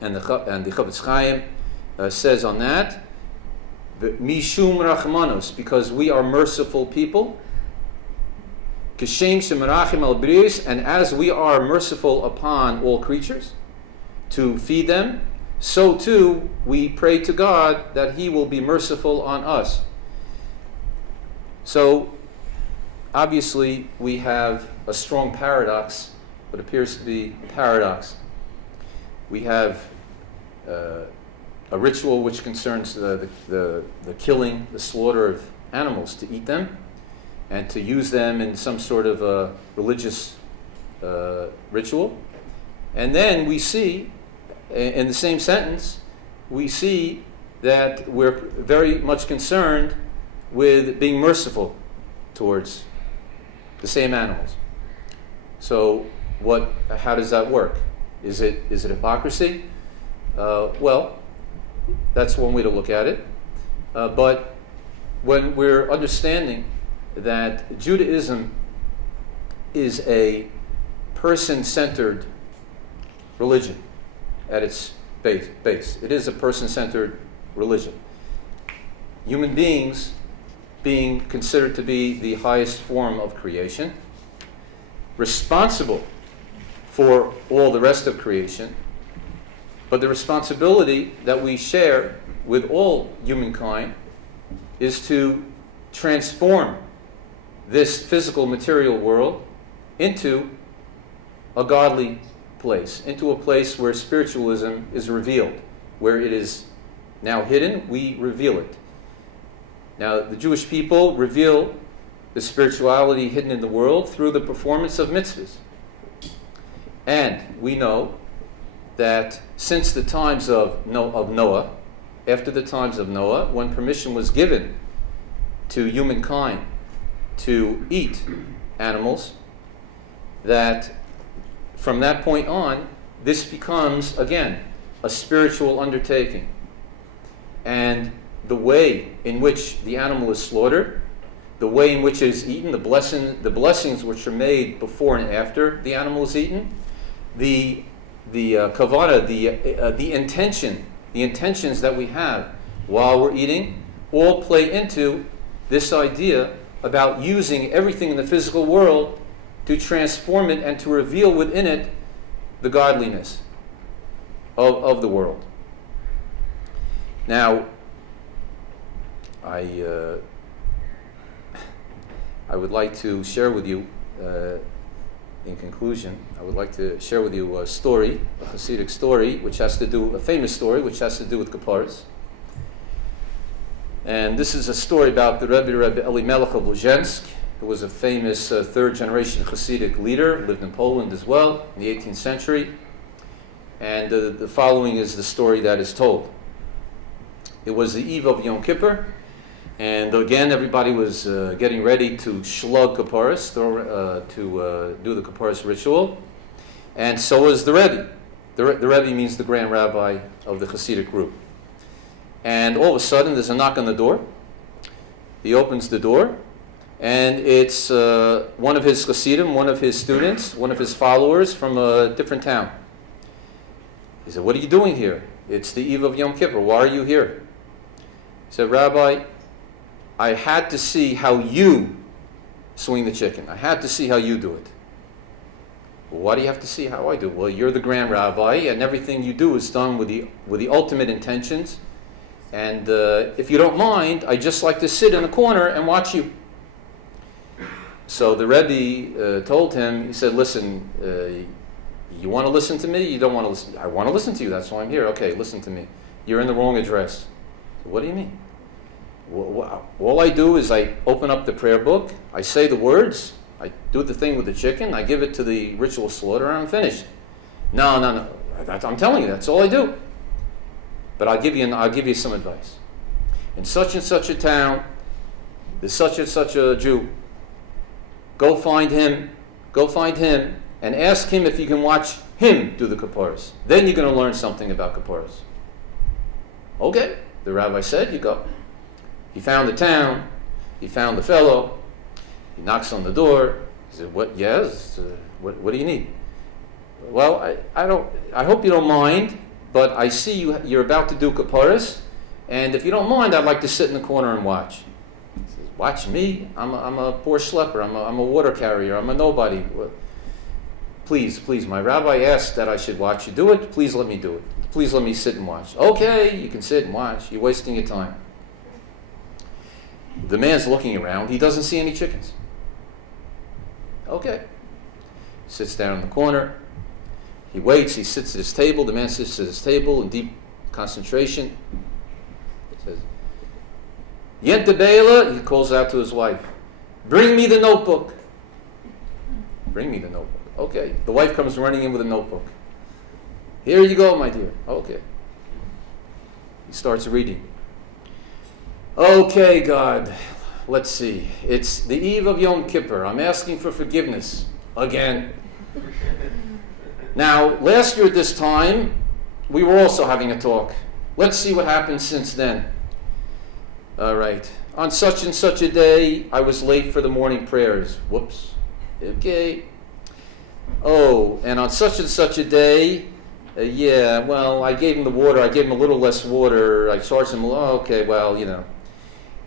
And the Chavetz Chaim says on that, Mishum rachmanos, because we are merciful people. Kishem shemerachim al brius, and as we are merciful upon all creatures to feed them, so too we pray to God that He will be merciful on us. So obviously we have a strong paradox, what appears to be a paradox. We have a ritual which concerns the killing, the slaughter of animals to eat them and to use them in some sort of a religious ritual. And then we see, in the same sentence, we see that we're very much concerned with being merciful towards the same animals. So how does that work? Is it hypocrisy? Well, that's one way to look at it. But when we're understanding that Judaism is a person-centered religion at its base. It is a person-centered religion. Human beings being considered to be the highest form of creation, responsible for all the rest of creation, but the responsibility that we share with all humankind is to transform this physical material world into a godly place, into a place where spiritualism is revealed. Where it is now hidden, we reveal it. Now, the Jewish people reveal the spirituality hidden in the world through the performance of mitzvahs. And we know that since the times of Noah, after the times of Noah, when permission was given to humankind to eat animals, that from that point on, this becomes, again, a spiritual undertaking. And the way in which the animal is slaughtered, the way in which it is eaten, the blessings which are made before and after the animal is eaten, the kavana, the intentions that we have while we're eating, all play into this idea about using everything in the physical world to transform it and to reveal within it the godliness of the world. Now, I would like to share with you, in conclusion, I would like to share with you a story, a Hasidic story, a famous story, which has to do with Kaporos. And this is a story about the Rebbe Elimelech of Luzhensk, who was a famous third-generation Hasidic leader, lived in Poland as well, in the 18th century. And the following is the story that is told. It was the eve of Yom Kippur, and again, everybody was getting ready to shlug Kaporos, to do the Kaporos ritual. And so was the Rebbe. The Rebbe means the Grand Rabbi of the Hasidic group. And all of a sudden, there's a knock on the door. He opens the door, and it's one of his Hasidim, one of his students, one of his followers from a different town. He said, "What are you doing here? It's the eve of Yom Kippur. Why are you here?" He said, "Rabbi, I had to see how you swing the chicken. I had to see how you do it." "Well, why do you have to see how I do it?" "Well, you're the Grand Rabbi, and everything you do is done with the ultimate intentions. And if you don't mind, I just like to sit in a corner and watch you." So the Rebbe told him, he said, "Listen, you want to listen to me? You don't want to listen? I want to listen to you. That's why I'm here." "Okay, listen to me. You're in the wrong address." So, "What do you mean?" "Well, all I do is I open up the prayer book, I say the words, I do the thing with the chicken, I give it to the ritual slaughterer, and I'm finished." No. I'm telling you, that's all I do. But I'll give you some advice. In such and such a town, there's such and such a Jew. Go find him, and ask him if you can watch him do the Kaporos. Then you're going to learn something about Kaporos. "Okay," the rabbi said, "you go." He found the town, he found the fellow, he knocks on the door. He said, "What? Yes, what do you need?" "Well, I hope you don't mind, but I see you're about to do Kaporos, and if you don't mind, I'd like to sit in the corner and watch." He says, "Watch me? I'm a poor schlepper. I'm a water carrier. I'm a nobody. Please, my rabbi asked that I should watch you do it. Please let me do it. Please let me sit and watch." "Okay, you can sit and watch. You're wasting your time." The man's looking around. He doesn't see any chickens. Okay. Sits down in the corner. He waits. He sits at his table. The man sits at his table in deep concentration. He says, "Yenta Beila," he calls out to his wife, "Bring me the notebook." "Bring me the notebook." Okay. The wife comes running in with a notebook. "Here you go, my dear." Okay. He starts reading. "Okay, God, let's see. It's the eve of Yom Kippur. I'm asking for forgiveness again. Now, last year at this time, we were also having a talk. Let's see what happened since then. All right. On such and such a day, I was late for the morning prayers. Whoops. Okay. Oh, and on such and such a day, I gave him the water. I gave him a little less water. I charged him,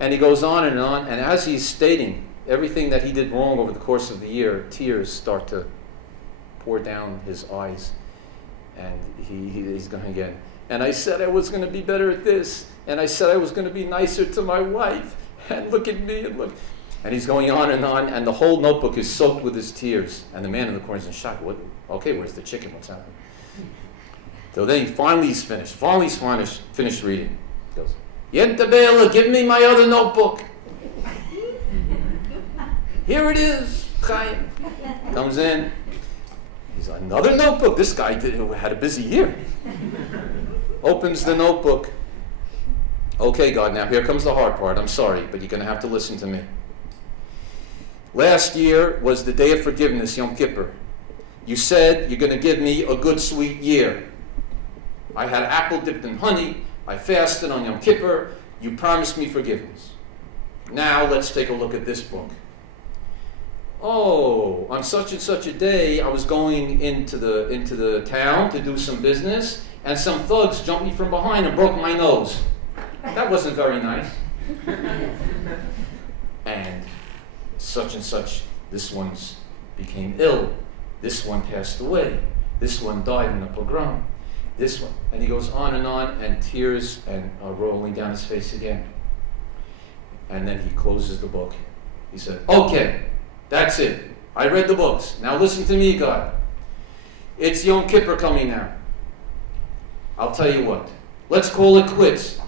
And he goes on, and as he's stating everything that he did wrong over the course of the year, tears start to pour down his eyes. And he's going again. "And I said I was going to be better at this. And I said I was going to be nicer to my wife. And look at me, and look." And he's going on, and the whole notebook is soaked with his tears. And the man in the corner is in shock. "What? Okay, where's the chicken? What's happening?" So then he's finished reading. He goes, "Yenta Beila, give me my other notebook." "Here it is, Chaim." Comes in. He's like, "Another notebook. This guy had a busy year." Opens the notebook. "Okay, God, now here comes the hard part. I'm sorry, but you're going to have to listen to me. Last year was the day of forgiveness, Yom Kippur. You said you're going to give me a good, sweet year. I had apple dipped in honey. I fasted on Yom Kippur. You promised me forgiveness. Now let's take a look at this book. Oh, on such and such a day, I was going into the town to do some business, and some thugs jumped me from behind and broke my nose. That wasn't very nice. And such, this one's became ill. This one passed away. This one died in a pogrom. This one, and he goes on, and tears are rolling down his face again. And then he closes the book. He said, okay, that's it. I read the books. Now listen to me, God. It's Yom Kippur coming now. I'll tell you what. Let's call it quits.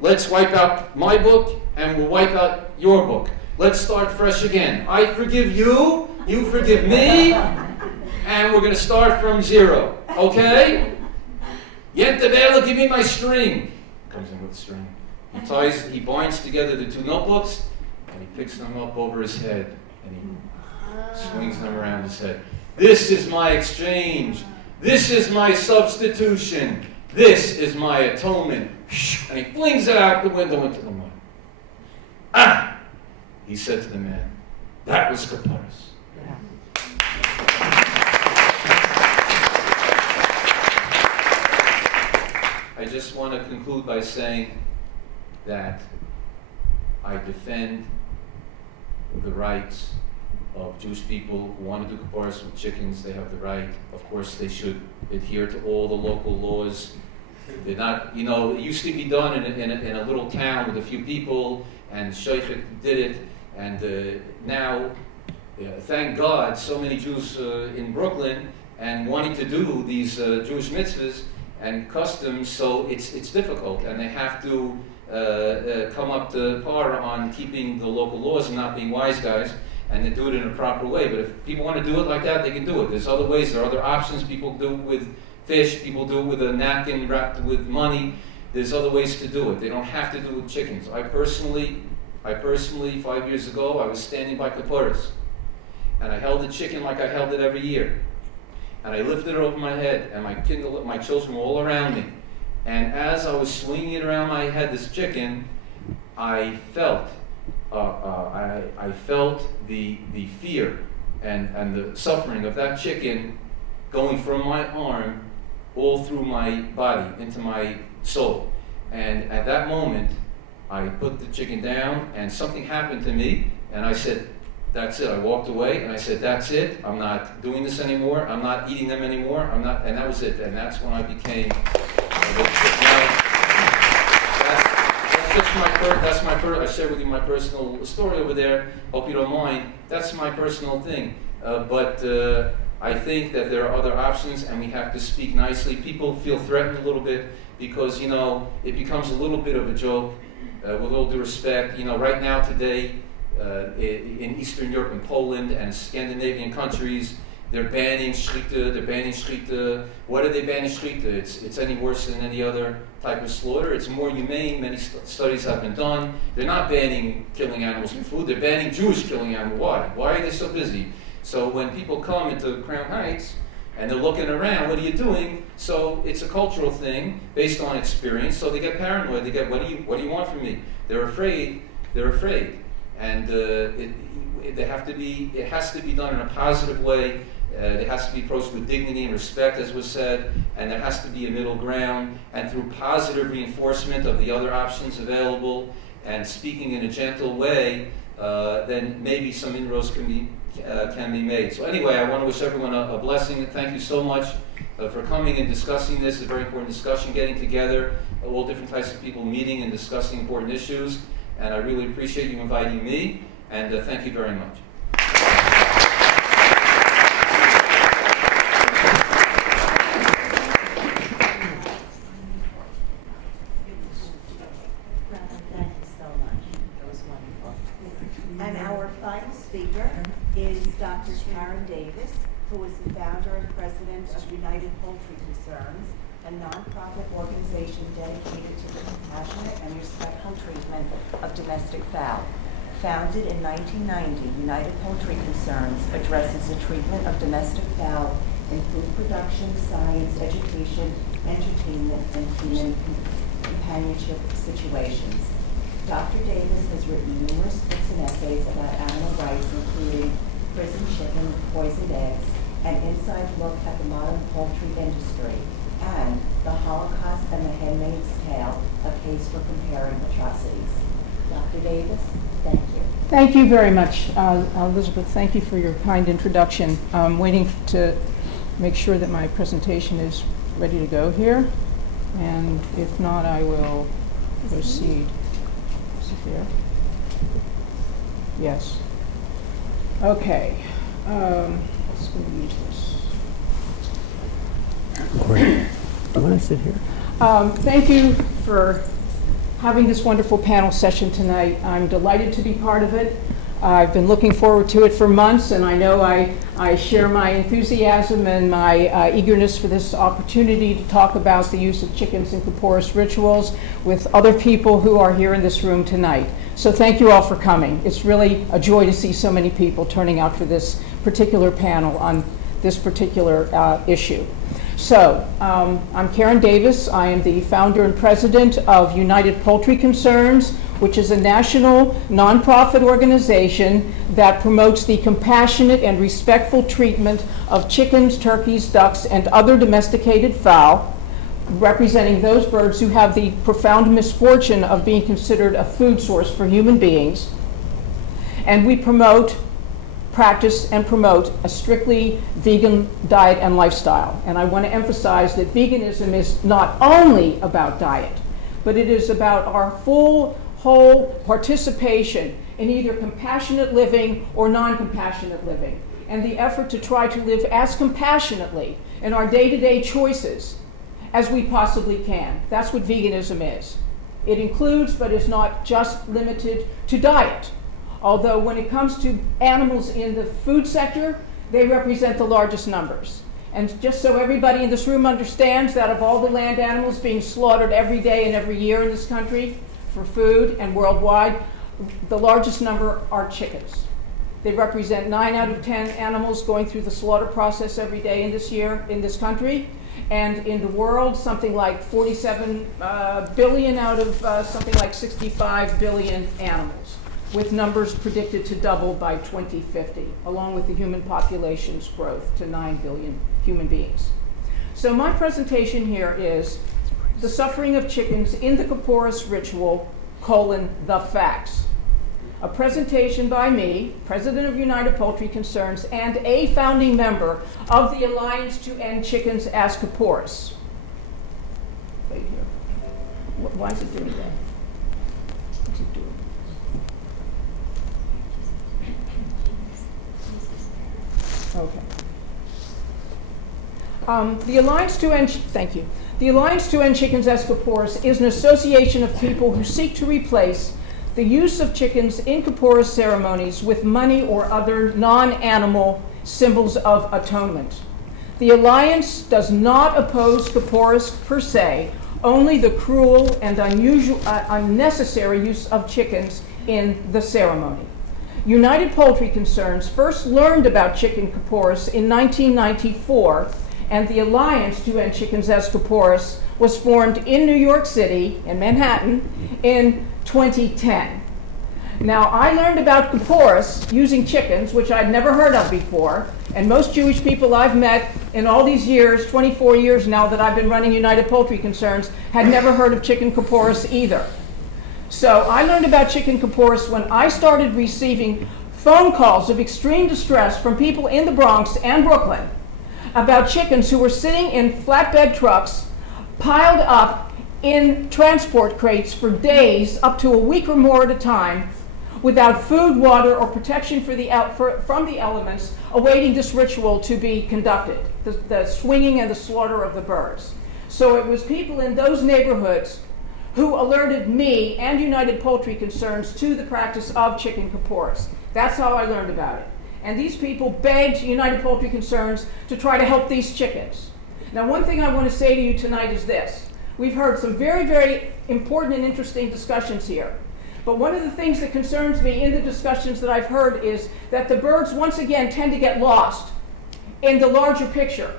Let's wipe out my book, and we'll wipe out your book. Let's start fresh again. I forgive you, you forgive me, and we're going to start from zero. Okay? Yentebela, give me my string. Comes in with a string. He binds together the two notebooks, and he picks them up over his head, and he swings them around his head. This is my exchange. This is my substitution. This is my atonement. And he flings it out the window into the mud. Ah! He said to the man, that was Kaporos. I just want to conclude by saying that I defend the rights of Jewish people who want to do Kaporos with chickens. They have the right. Of course, they should adhere to all the local laws. They're not, it used to be done in a little town with a few people, and Shaykhik did it, and now, thank God, so many Jews in Brooklyn and wanting to do these Jewish mitzvahs and customs, so it's difficult, and they have to come up to par on keeping the local laws and not being wise guys, and they do it in a proper way. But if people want to do it like that, they can do it. There's other ways, there are other options. People do it with fish, people do it with a napkin wrapped with money. There's other ways to do it. They don't have to do it with chickens. I personally, 5 years ago, I was standing by Kaporos, and I held the chicken like I held it every year. And I lifted it over my head, and my children were all around me. And as I was swinging it around my head, this chicken, I felt the fear and the suffering of that chicken going from my arm all through my body into my soul. And at that moment, I put the chicken down, and something happened to me, and I said, that's it. I walked away, and I said, that's it. I'm not doing this anymore. I'm not eating them anymore. And that was it. And that's when I became. I share with you my personal story over there. Hope you don't mind. That's my personal thing. But I think that there are other options, and we have to speak nicely. People feel threatened a little bit because, it becomes a little bit of a joke. With all due respect, right now today, in Eastern Europe and Poland and Scandinavian countries, they're banning shechita. What are they banning shechita? It's any worse than any other type of slaughter. It's more humane. Many studies have been done. They're not banning killing animals for food. They're banning Jewish killing animals. Why? Why are they so busy? So when people come into Crown Heights and they're looking around, what are you doing? So it's a cultural thing based on experience. So they get paranoid. They get, what do you want from me? They're afraid. And it has to be done in a positive way. It has to be approached with dignity and respect, as was said, and there has to be a middle ground. And through positive reinforcement of the other options available and speaking in a gentle way, then maybe some inroads can be made. So anyway, I want to wish everyone a blessing. Thank you so much for coming and discussing this. It's a very important discussion, getting together, all different types of people meeting and discussing important issues. And I really appreciate you inviting me, and thank you very much. Thank you so much. That was wonderful. And our final speaker is Dr. Karen Davis, who is the founder and president of United Poultry Concerns, a nonprofit organization dedicated to the compassionate and respectful treatment of domestic fowl. Founded in 1990, United Poultry Concerns addresses the treatment of domestic fowl in food production, science, education, entertainment, and human companionship situations. Dr. Davis has written numerous books and essays about animal rights, including Prison Chicken, Poisoned Eggs, An Inside Look at the Modern Poultry Industry, and The Holocaust and the Handmaid's Tale, a case for comparing atrocities. Dr. Davis, thank you. Thank you very much, Elizabeth. Thank you for your kind introduction. I'm waiting to make sure that my presentation is ready to go here, and if not, I will proceed. Is it there? Yes. Okay. Let's go use this. Great. I'm going to sit here. Thank you for having this wonderful panel session tonight. I'm delighted to be part of it. I've been looking forward to it for months, and I know I share my enthusiasm and my eagerness for this opportunity to talk about the use of chickens in Kaporos rituals with other people who are here in this room tonight. So thank you all for coming. It's really a joy to see so many people turning out for this particular panel on this particular issue. So, I'm Karen Davis. I am the founder and president of United Poultry Concerns, which is a national nonprofit organization that promotes the compassionate and respectful treatment of chickens, turkeys, ducks, and other domesticated fowl, representing those birds who have the profound misfortune of being considered a food source for human beings. And we practice and promote a strictly vegan diet and lifestyle. And I want to emphasize that veganism is not only about diet, but it is about our whole participation in either compassionate living or non-compassionate living, and the effort to try to live as compassionately in our day-to-day choices as we possibly can. That's what veganism is. It includes, but is not just limited to diet. Although when it comes to animals in the food sector, they represent the largest numbers. And just so everybody in this room understands that of all the land animals being slaughtered every day and every year in this country for food and worldwide, the largest number are chickens. They represent 9 out of 10 animals going through the slaughter process every day in this country. And in the world, something like 47 billion out of something like 65 billion animals, with numbers predicted to double by 2050, along with the human population's growth to 9 billion human beings. So my presentation here is the suffering of chickens in the Kaporos ritual, the facts. A presentation by me, President of United Poultry Concerns, and a founding member of the Alliance to End Chickens as Kaporos. Wait here. Why is it doing that? What's it doing? Okay. The Alliance to End, thank you. The Alliance to End Chickens as Kaporos is an association of people who seek to replace the use of chickens in Kaporos ceremonies with money or other non-animal symbols of atonement. The Alliance does not oppose Kaporos per se, only the cruel and unnecessary use of chickens in the ceremony. United Poultry Concerns first learned about chicken Kaporos in 1994, and the Alliance to End Chickens as Kaporos was formed in New York City, in Manhattan, in 2010. Now, I learned about Kaporos using chickens, which I'd never heard of before, and most Jewish people I've met in all these years, 24 years now that I've been running United Poultry Concerns, had never heard of chicken Kaporos either. So I learned about chicken Kaporos when I started receiving phone calls of extreme distress from people in the Bronx and Brooklyn about chickens who were sitting in flatbed trucks piled up in transport crates for days, up to a week or more at a time, without food, water, or protection from the elements, awaiting this ritual to be conducted, the swinging and the slaughter of the birds. So it was people in those neighborhoods who alerted me and United Poultry Concerns to the practice of chicken Kaporos. That's how I learned about it. And these people begged United Poultry Concerns to try to help these chickens. Now, one thing I want to say to you tonight is this. We've heard some very, very important and interesting discussions here. But one of the things that concerns me in the discussions that I've heard is that the birds once again tend to get lost in the larger picture.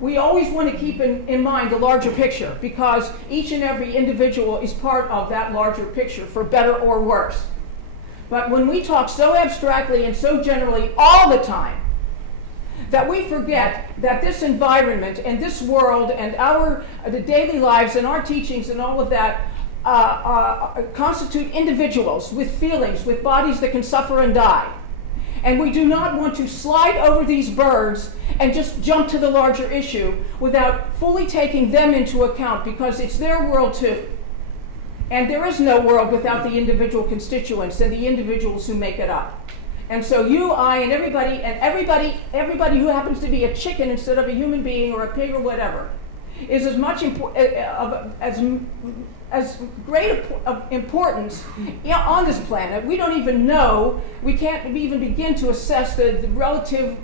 We always want to keep in mind the larger picture because each and every individual is part of that larger picture, for better or worse. But when we talk so abstractly and so generally all the time, that we forget that this environment and this world and the daily lives and our teachings and all of that constitute individuals with feelings, with bodies that can suffer and die. And we do not want to slide over these birds and just jump to the larger issue without fully taking them into account, because it's their world too. And there is no world without the individual constituents and the individuals who make it up. And so you, I, and everybody who happens to be a chicken instead of a human being or a pig or whatever, is as much as great of importance on this planet. We don't even know, we can't even begin to assess the relative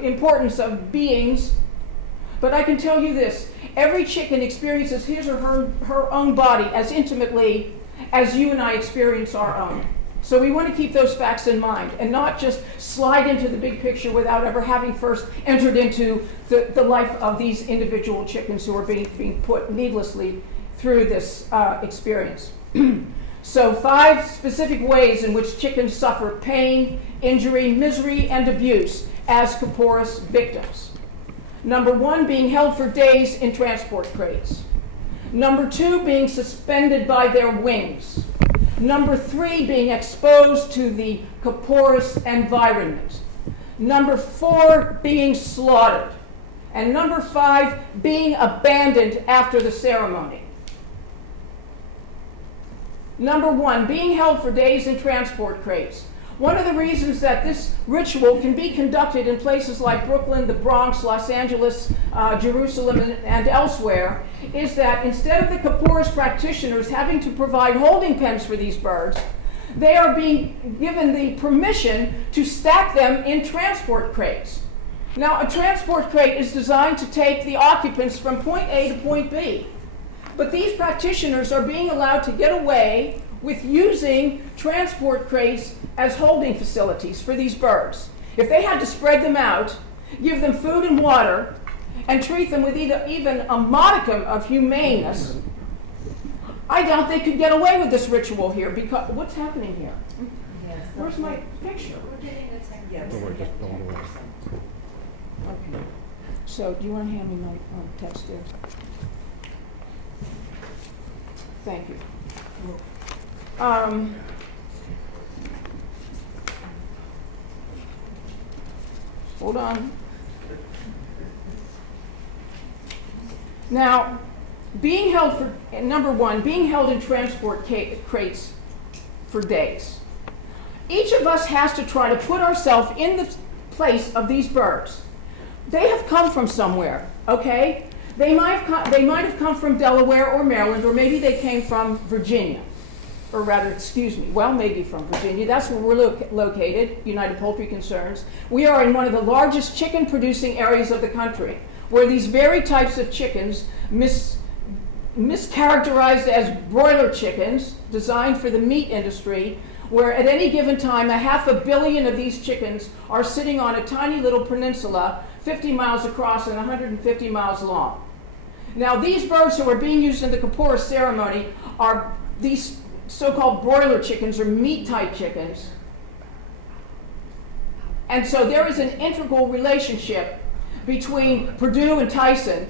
importance of beings. But I can tell you this, every chicken experiences his or her own body as intimately as you and I experience our own. So we want to keep those facts in mind and not just slide into the big picture without ever having first entered into the life of these individual chickens who are being put needlessly through this experience. So 5 specific ways in which chickens suffer pain, injury, misery, and abuse as Kaporos victims. Number 1, being held for days in transport crates. Number 2, being suspended by their wings. Number 3, being exposed to the Kaporos environment. Number 4, being slaughtered. And number 5, being abandoned after the ceremony. Number 1, being held for days in transport crates. One of the reasons that this ritual can be conducted in places like Brooklyn, the Bronx, Los Angeles, Jerusalem, and elsewhere is that instead of the Kaporos practitioners having to provide holding pens for these birds, they are being given the permission to stack them in transport crates. Now, a transport crate is designed to take the occupants from point A to point B. But these practitioners are being allowed to get away with using transport crates as holding facilities for these birds. If they had to spread them out, give them food and water, and treat them with even a modicum of humaneness, I doubt they could get away with this ritual here. Because what's happening here? Where's my picture? We're getting a technical. Okay. So do you want to hand me my text there? Thank you. Hold on. Now, being held for, number 1, being held in transport crates for days. Each of us has to try to put ourselves in the place of these birds. They have come from somewhere, okay? They might have come from Delaware or Maryland, or maybe they came from Virginia. Or rather, maybe from Virginia. That's where we're located, United Poultry Concerns. We are in one of the largest chicken-producing areas of the country, where these very types of chickens, mischaracterized as broiler chickens, designed for the meat industry, where at any given time, 500 million of these chickens are sitting on a tiny little peninsula, 50 miles across and 150 miles long. Now, these birds who are being used in the Kaporos ceremony are these so-called broiler chickens or meat-type chickens. And so there is an integral relationship between Purdue and Tyson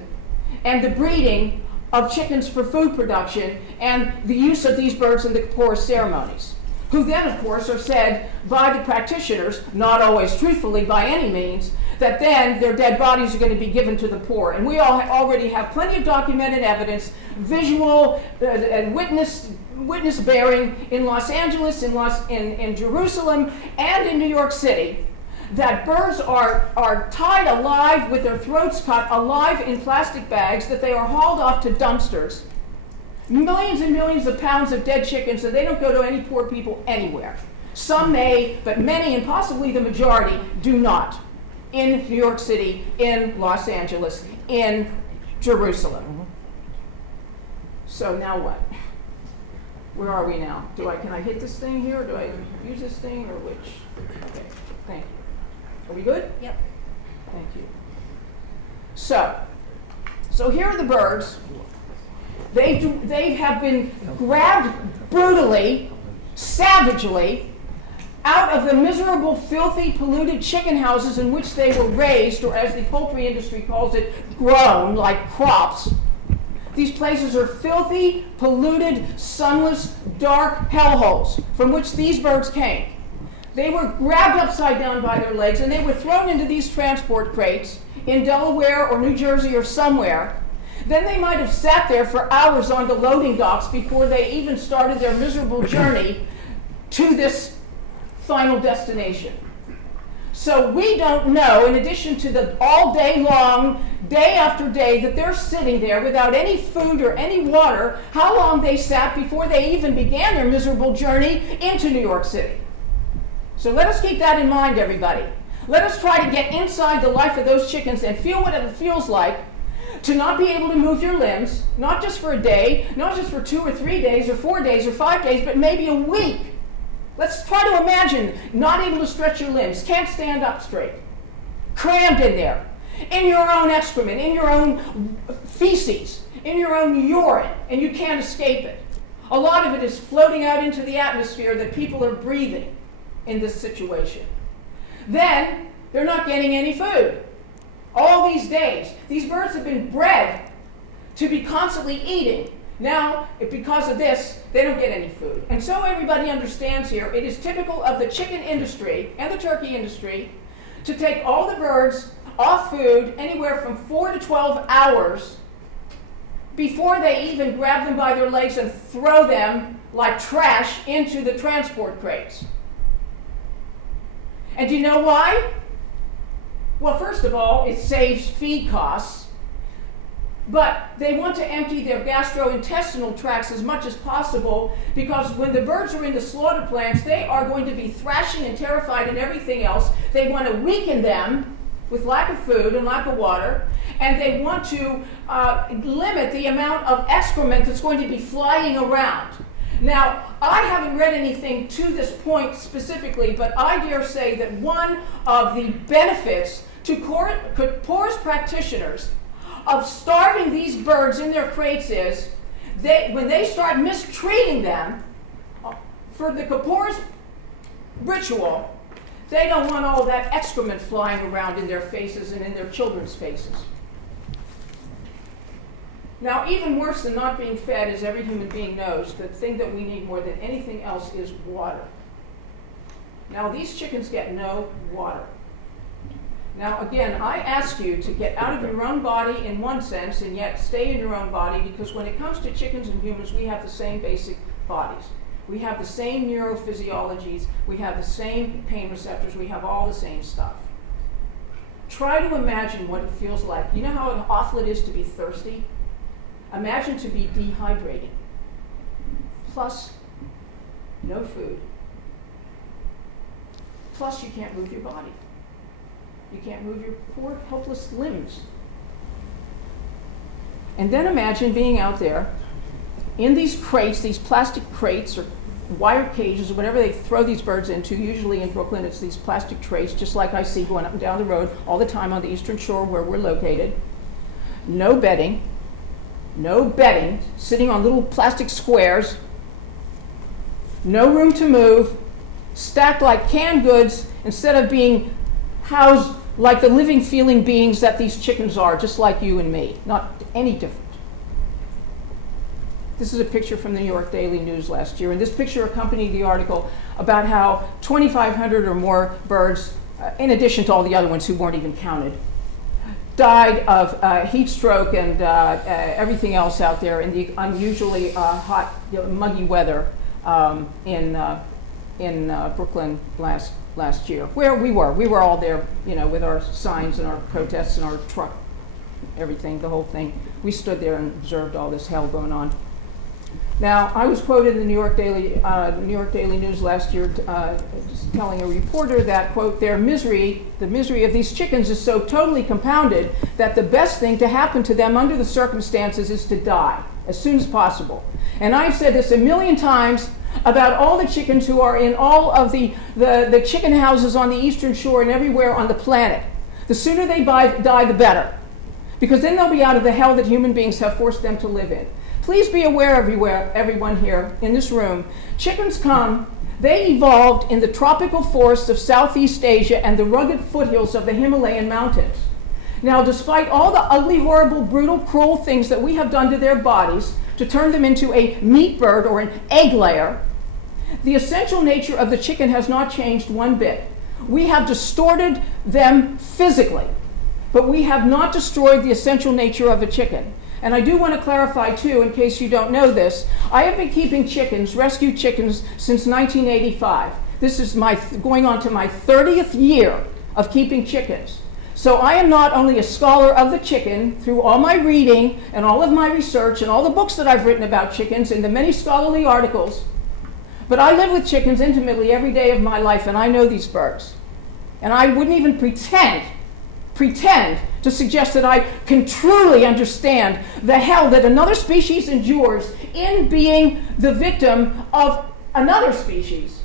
and the breeding of chickens for food production and the use of these birds in the Kaporos ceremonies, who then, of course, are said by the practitioners, not always truthfully by any means, that then their dead bodies are going to be given to the poor. And we all already have plenty of documented evidence, visual and witness bearing in Los Angeles, in Jerusalem, and in New York City, that birds are tied alive with their throats cut alive in plastic bags, that they are hauled off to dumpsters. Millions and millions of pounds of dead chickens, and they don't go to any poor people anywhere. Some may, but many, and possibly the majority, do not. In New York City, in Los Angeles, in Jerusalem. So now what? Where are we now? Can I hit this thing here? Do I use this thing or which? Okay, thank you. Are we good? Yep. Thank you. So here are the birds. They have been grabbed brutally, savagely, out of the miserable, filthy, polluted chicken houses in which they were raised, or as the poultry industry calls it, grown like crops. These places are filthy, polluted, sunless, dark hellholes from which these birds came. They were grabbed upside down by their legs and they were thrown into these transport crates in Delaware or New Jersey or somewhere. Then they might have sat there for hours on the loading docks before they even started their miserable journey to this final destination. So we don't know, in addition to the all day long, day after day, that they're sitting there without any food or any water, how long they sat before they even began their miserable journey into New York City. So let us keep that in mind, everybody. Let us try to get inside the life of those chickens and feel what it feels like to not be able to move your limbs, not just for a day, not just for 2 or 3 days or 4 days or 5 days, but maybe a week. Let's try to imagine not able to stretch your limbs, can't stand up straight, crammed in there, in your own excrement, in your own feces, in your own urine, and you can't escape it. A lot of it is floating out into the atmosphere that people are breathing in this situation. Then they're not getting any food. All these days, these birds have been bred to be constantly eating. Now, because of this, they don't get any food. And so everybody understands here, it is typical of the chicken industry and the turkey industry to take all the birds off food anywhere from 4 to 12 hours before they even grab them by their legs and throw them like trash into the transport crates. And do you know why? Well, first of all, it saves feed costs, but they want to empty their gastrointestinal tracts as much as possible, because when the birds are in the slaughter plants, they are going to be thrashing and terrified and everything else. They want to weaken them with lack of food and lack of water, and they want to limit the amount of excrement that's going to be flying around. Now, I haven't read anything to this point specifically, but I dare say that one of the benefits to Kaporos practitioners of starving these birds in their crates is when they start mistreating them for the Kaporos ritual, they don't want all that excrement flying around in their faces and in their children's faces. Now, even worse than not being fed, as every human being knows, the thing that we need more than anything else is water. Now, these chickens get no water. Now, again, I ask you to get out of your own body in one sense and yet stay in your own body, because when it comes to chickens and humans, we have the same basic bodies. We have the same neurophysiologies. We have the same pain receptors. We have all the same stuff. Try to imagine what it feels like. You know how awful it is to be thirsty? Imagine to be dehydrating, plus no food, plus you can't move your body. You can't move your poor, helpless limbs. And then imagine being out there in these crates, these plastic crates or wire cages or whatever they throw these birds into. Usually in Brooklyn, it's these plastic trays, just like I see going up and down the road all the time on the Eastern Shore where we're located. No bedding, sitting on little plastic squares, no room to move, stacked like canned goods instead of being housed like the living, feeling beings that these chickens are, just like you and me, not any different. This is a picture from the New York Daily News last year, and this picture accompanied the article about how 2,500 or more birds, in addition to all the other ones who weren't even counted, died of heat stroke and everything else out there in the unusually hot, muggy weather in Brooklyn last year, where we were all there, with our signs and our protests and our truck, everything, the whole thing. We stood there and observed all this hell going on. Now, I was quoted in the New York Daily News last year just telling a reporter that, quote, the misery of these chickens is so totally compounded that the best thing to happen to them under the circumstances is to die. as soon as possible. And I've said this a million times about all the chickens who are in all of the chicken houses on the Eastern Shore and everywhere on the planet. The sooner they die, the better. Because then they'll be out of the hell that human beings have forced them to live in. Please be aware everyone here in this room, chickens they evolved in the tropical forests of Southeast Asia and the rugged foothills of the Himalayan mountains. Now, despite all the ugly, horrible, brutal, cruel things that we have done to their bodies to turn them into a meat bird or an egg layer, the essential nature of the chicken has not changed one bit. We have distorted them physically, but we have not destroyed the essential nature of a chicken. And I do want to clarify, too, in case you don't know this, I have been keeping chickens, rescued chickens, since 1985. This is going on to my 30th year of keeping chickens. So I am not only a scholar of the chicken through all my reading and all of my research and all the books that I've written about chickens and the many scholarly articles, but I live with chickens intimately every day of my life, and I know these birds. And I wouldn't even pretend to suggest that I can truly understand the hell that another species endures in being the victim of another species.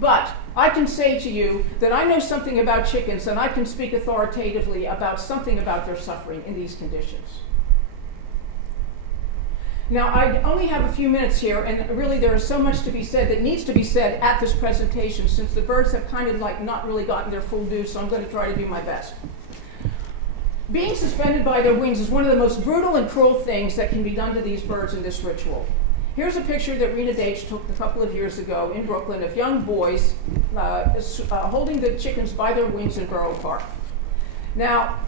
But I can say to you that I know something about chickens, and I can speak authoritatively about something about their suffering in these conditions. Now, I only have a few minutes here, and really there is so much to be said that needs to be said at this presentation, since the birds have kind of not really gotten their full due, so I'm going to try to do my best. Being suspended by their wings is one of the most brutal and cruel things that can be done to these birds in this ritual. Here's a picture that Rena Daitch took a couple of years ago in Brooklyn of young boys holding the chickens by their wings in Borough Park. Now,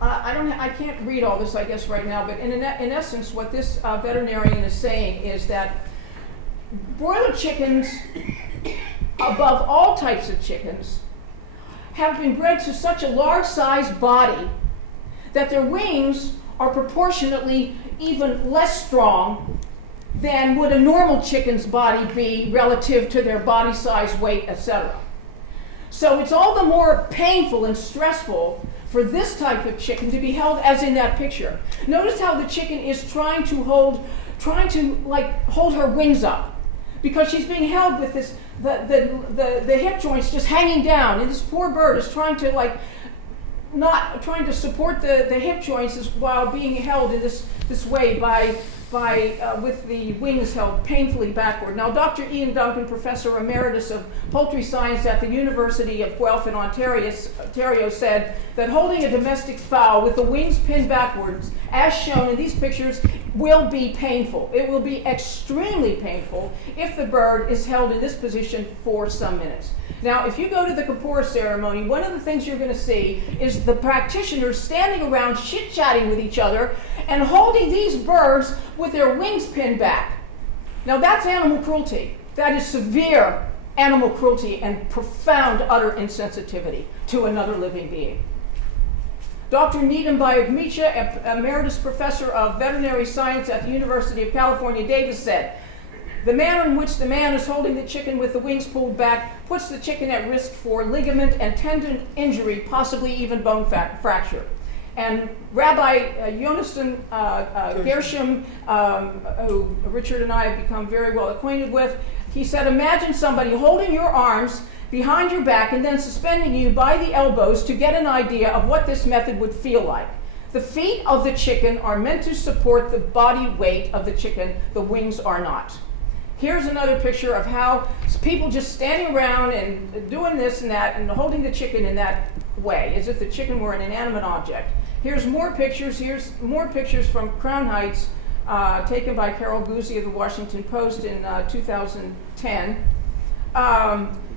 I can't read all this, I guess, right now, but in essence, what this veterinarian is saying is that broiler chickens, above all types of chickens, have been bred to such a large-sized body that their wings are proportionately even less strong than would a normal chicken's body be relative to their body size, weight, etc. So it's all the more painful and stressful for this type of chicken to be held as in that picture. Notice how the chicken is trying to hold her wings up, because she's being held with this the hip joints just hanging down, and this poor bird is trying to not trying to support the hip joints while being held in this way with the wings held painfully backward. Now, Dr. Ian Duncan, Professor Emeritus of Poultry Science at the University of Guelph in Ontario, said that holding a domestic fowl with the wings pinned backwards, as shown in these pictures, will be painful. It will be extremely painful if the bird is held in this position for some minutes. Now, if you go to the Kaporos ceremony, one of the things you're going to see is the practitioners standing around chit-chatting with each other and holding these birds with their wings pinned back. Now, that's animal cruelty. That is severe animal cruelty and profound, utter insensitivity to another living being. Dr. Needham Bayogmicha, Emeritus Professor of Veterinary Science at the University of California, Davis, said, "The manner in which the man is holding the chicken with the wings pulled back puts the chicken at risk for ligament and tendon injury, possibly even bone fracture." And Rabbi Yonason Gershom, who Richard and I have become very well acquainted with, he said, "Imagine somebody holding your arms behind your back and then suspending you by the elbows to get an idea of what this method would feel like. The feet of the chicken are meant to support the body weight of the chicken. The wings are not." Here's another picture of how people just standing around and doing this and that and holding the chicken in that way, as if the chicken were an inanimate object. Here's more pictures. Here's more pictures from Crown Heights, taken by Carol Guzzi of the Washington Post in 2010.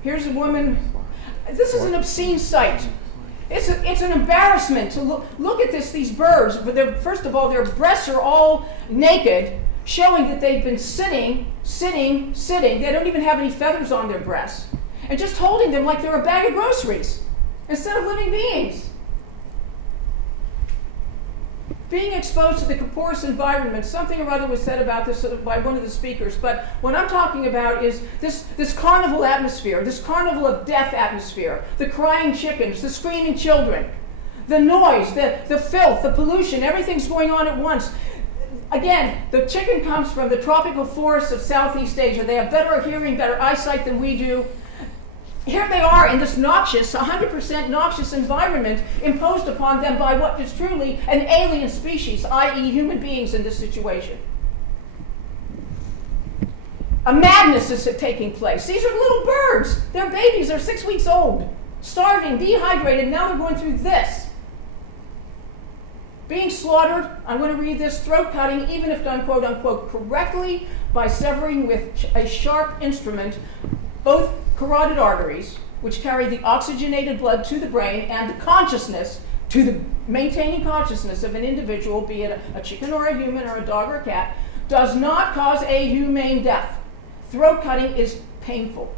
Here's a woman. This is an obscene sight. It's an embarrassment to look at these birds. First of all, their breasts are all naked, showing that they've been sitting. They don't even have any feathers on their breasts. And just holding them like they're a bag of groceries instead of living beings. Being exposed to the Kaporos environment, something or other was said about this by one of the speakers, but what I'm talking about is this carnival atmosphere, this carnival of death atmosphere, the crying chickens, the screaming children, the noise, the filth, the pollution, everything's going on at once. Again, the chicken comes from the tropical forests of Southeast Asia. They have better hearing, better eyesight than we do. Here they are in this noxious, 100% noxious environment imposed upon them by what is truly an alien species, i.e. human beings in this situation. A madness is taking place. These are little birds. They're babies. They're 6 weeks old, starving, dehydrated. Now they're going through this. Being slaughtered, I'm going to read this, throat cutting, even if done quote unquote correctly, by severing with a sharp instrument both carotid arteries, which carry the oxygenated blood to the brain and the consciousness, to the maintaining consciousness of an individual, be it a chicken or a human or a dog or a cat, does not cause a humane death. Throat cutting is painful.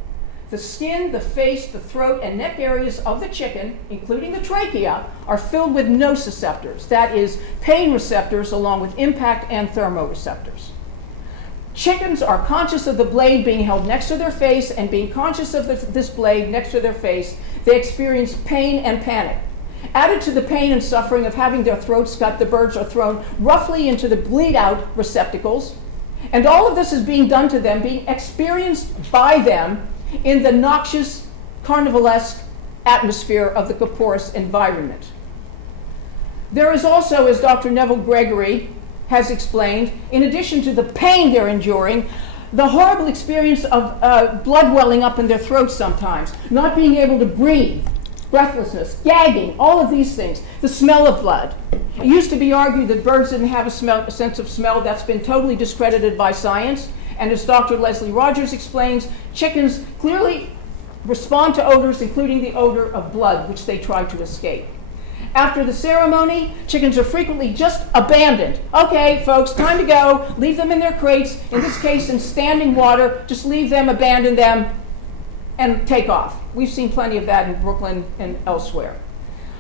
The skin, the face, the throat, and neck areas of the chicken, including the trachea, are filled with nociceptors, that is, pain receptors along with impact and thermoreceptors. Chickens are conscious of the blade being held next to their face, and being conscious of this blade next to their face, they experience pain and panic. Added to the pain and suffering of having their throats cut, the birds are thrown roughly into the bleed-out receptacles, and all of this is being done to them, being experienced by them in the noxious, carnivalesque atmosphere of the Kaporos environment. There is also, as Dr. Neville Gregory has explained, in addition to the pain they're enduring, the horrible experience of blood welling up in their throats sometimes, not being able to breathe, breathlessness, gagging, all of these things, the smell of blood. It used to be argued that birds didn't have a sense of smell. That's been totally discredited by science. And as Dr. Leslie Rogers explains, chickens clearly respond to odors, including the odor of blood, which they try to escape. After the ceremony, chickens are frequently just abandoned. Okay, folks, time to go. Leave them in their crates, in this case in standing water. Just leave them, abandon them, and take off. We've seen plenty of that in Brooklyn and elsewhere.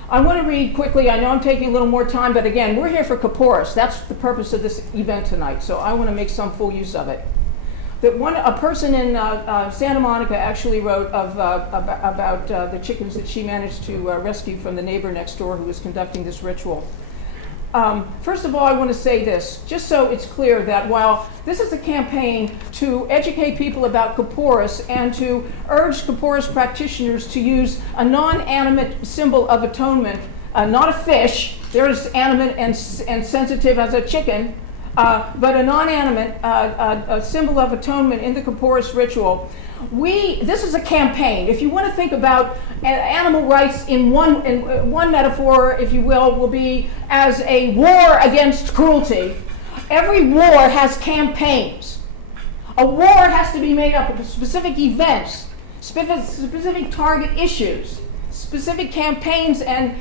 I want to read quickly. I know I'm taking a little more time, but again, we're here for Kaporos. That's the purpose of this event tonight, so I want to make some full use of it. A person in Santa Monica actually wrote about the chickens that she managed to rescue from the neighbor next door who was conducting this ritual. First of all, I want to say this, just so it's clear that while this is a campaign to educate people about Kaporos and to urge Kaporos practitioners to use a non-animate symbol of atonement, not a fish, they're as animate and sensitive as a chicken, but a non-animate a symbol of atonement in the Kaporos ritual. This is a campaign. If you want to think about animal rights in one metaphor, if you will be as a war against cruelty. Every war has campaigns. A war has to be made up of specific events, specific target issues, specific campaigns and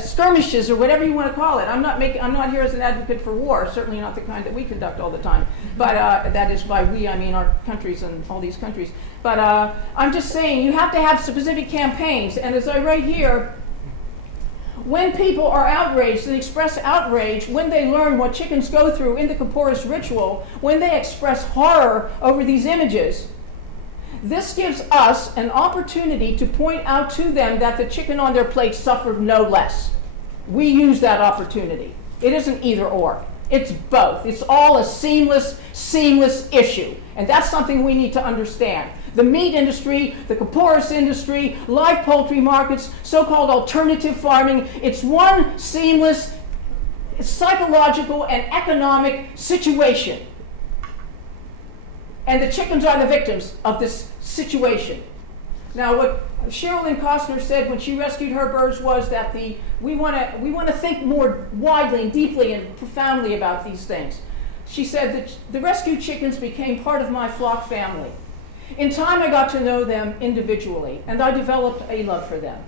skirmishes, or whatever you want to call it. I'm not here as an advocate for war, certainly not the kind that we conduct all the time. But that is by we, I mean our countries and all these countries. But I'm just saying you have to have specific campaigns. And as I write here, when people are outraged and express outrage, when they learn what chickens go through in the Kaporos ritual, when they express horror over these images, this gives us an opportunity to point out to them that the chicken on their plate suffered no less. We use that opportunity. It isn't either or. It's both. It's all a seamless issue. And that's something we need to understand. The meat industry, the Kaporos industry, live poultry markets, so-called alternative farming, it's one seamless psychological and economic situation. And the chickens are the victims of this situation. Now, what Sherilyn Costner said when she rescued her birds was that we want to think more widely and deeply and profoundly about these things. She said that the rescued chickens became part of my flock family. In time, I got to know them individually, and I developed a love for them.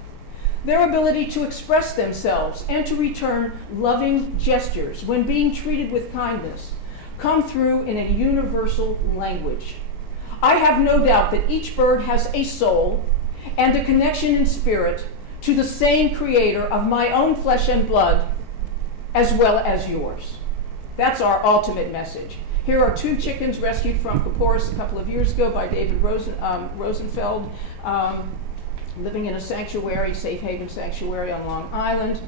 Their ability to express themselves and to return loving gestures when being treated with kindness come through in a universal language. I have no doubt that each bird has a soul and a connection in spirit to the same creator of my own flesh and blood, as well as yours. That's our ultimate message. Here are 2 chickens rescued from Kaporos a couple of years ago by David Rosenfeld, living in a sanctuary, safe haven sanctuary on Long Island.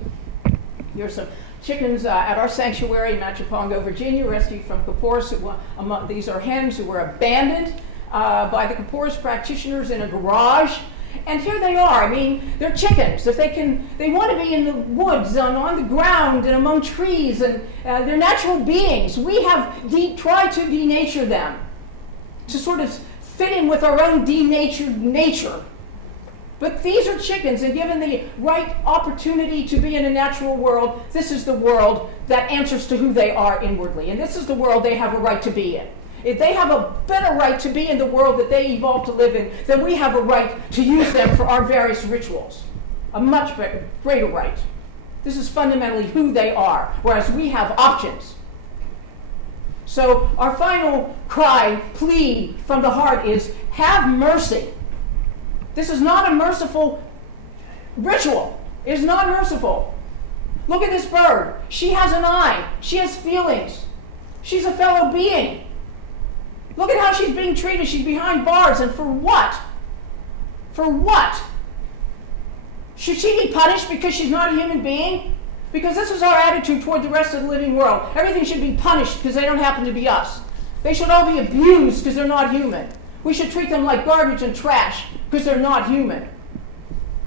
Here's some chickens at our sanctuary in Machapongo, Virginia, rescued from Kaporos. These are hens who were abandoned by the Kaporos practitioners in a garage. And here they are. I mean, they're chickens. If they want to be in the woods, on the ground, and among trees, and they're natural beings. We have tried to denature them to sort of fit in with our own denatured nature. But these are chickens, and given the right opportunity to be in a natural world, this is the world that answers to who they are inwardly. And this is the world they have a right to be in. If they have a better right to be in the world that they evolved to live in, then we have a right to use them for our various rituals. A much greater right. This is fundamentally who they are, whereas we have options. So our final cry, plea from the heart is, have mercy. This is not a merciful ritual. It is not merciful. Look at this bird. She has an eye. She has feelings. She's a fellow being. Look at how she's being treated. She's behind bars. And for what? For what? Should she be punished because she's not a human being? Because this is our attitude toward the rest of the living world. Everything should be punished because they don't happen to be us. They should all be abused because they're not human. We should treat them like garbage and trash because they're not human.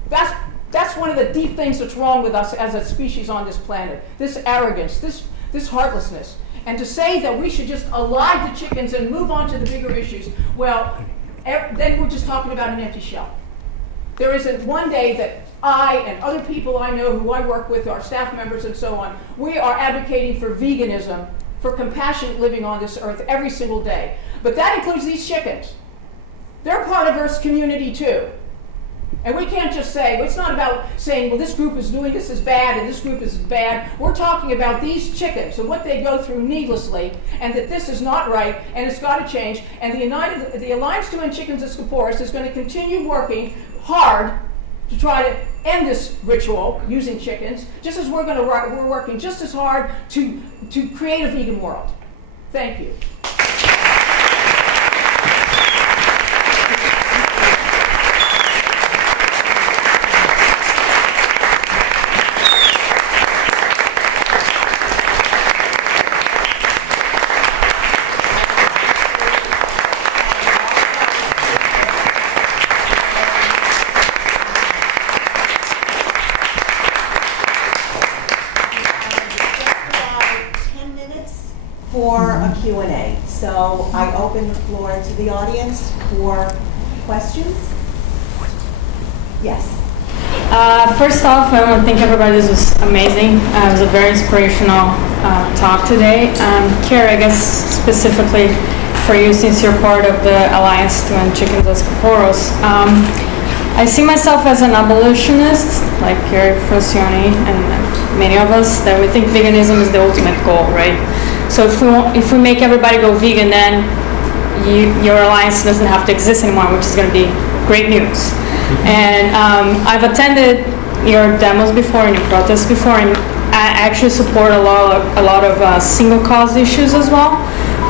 That's one of the deep things that's wrong with us as a species on this planet. This arrogance, this heartlessness. And to say that we should just alive the chickens and move on to the bigger issues, well, then we're just talking about an empty shell. There isn't one day that I and other people I know who I work with, our staff members and so on, we are advocating for veganism, for compassionate living on this earth every single day. But that includes these chickens. They're part of Earth's community too. And we can't just say, well, it's not about saying, well, this group is doing this is bad and this group is bad. We're talking about these chickens and what they go through needlessly, and that this is not right and it's got to change. And the Alliance to End Chickens at Kaporos is going to continue working hard to try to end this ritual using chickens, just as we're working just as hard to create a vegan world. Thank you. For a Q&A. So I open the floor to the audience for questions. Yes. First off, I want to thank everybody. This was amazing. It was a very inspirational talk today. Carrie, I guess specifically for you, since you're part of the Alliance to End Chickens at Kaporos, I see myself as an abolitionist, like Carrie Frosioni and many of us, that we think veganism is the ultimate goal, right? So if we make everybody go vegan, then your alliance doesn't have to exist anymore, which is going to be great news. And I've attended your demos before and your protests before, and I actually support a lot of single cause issues as well.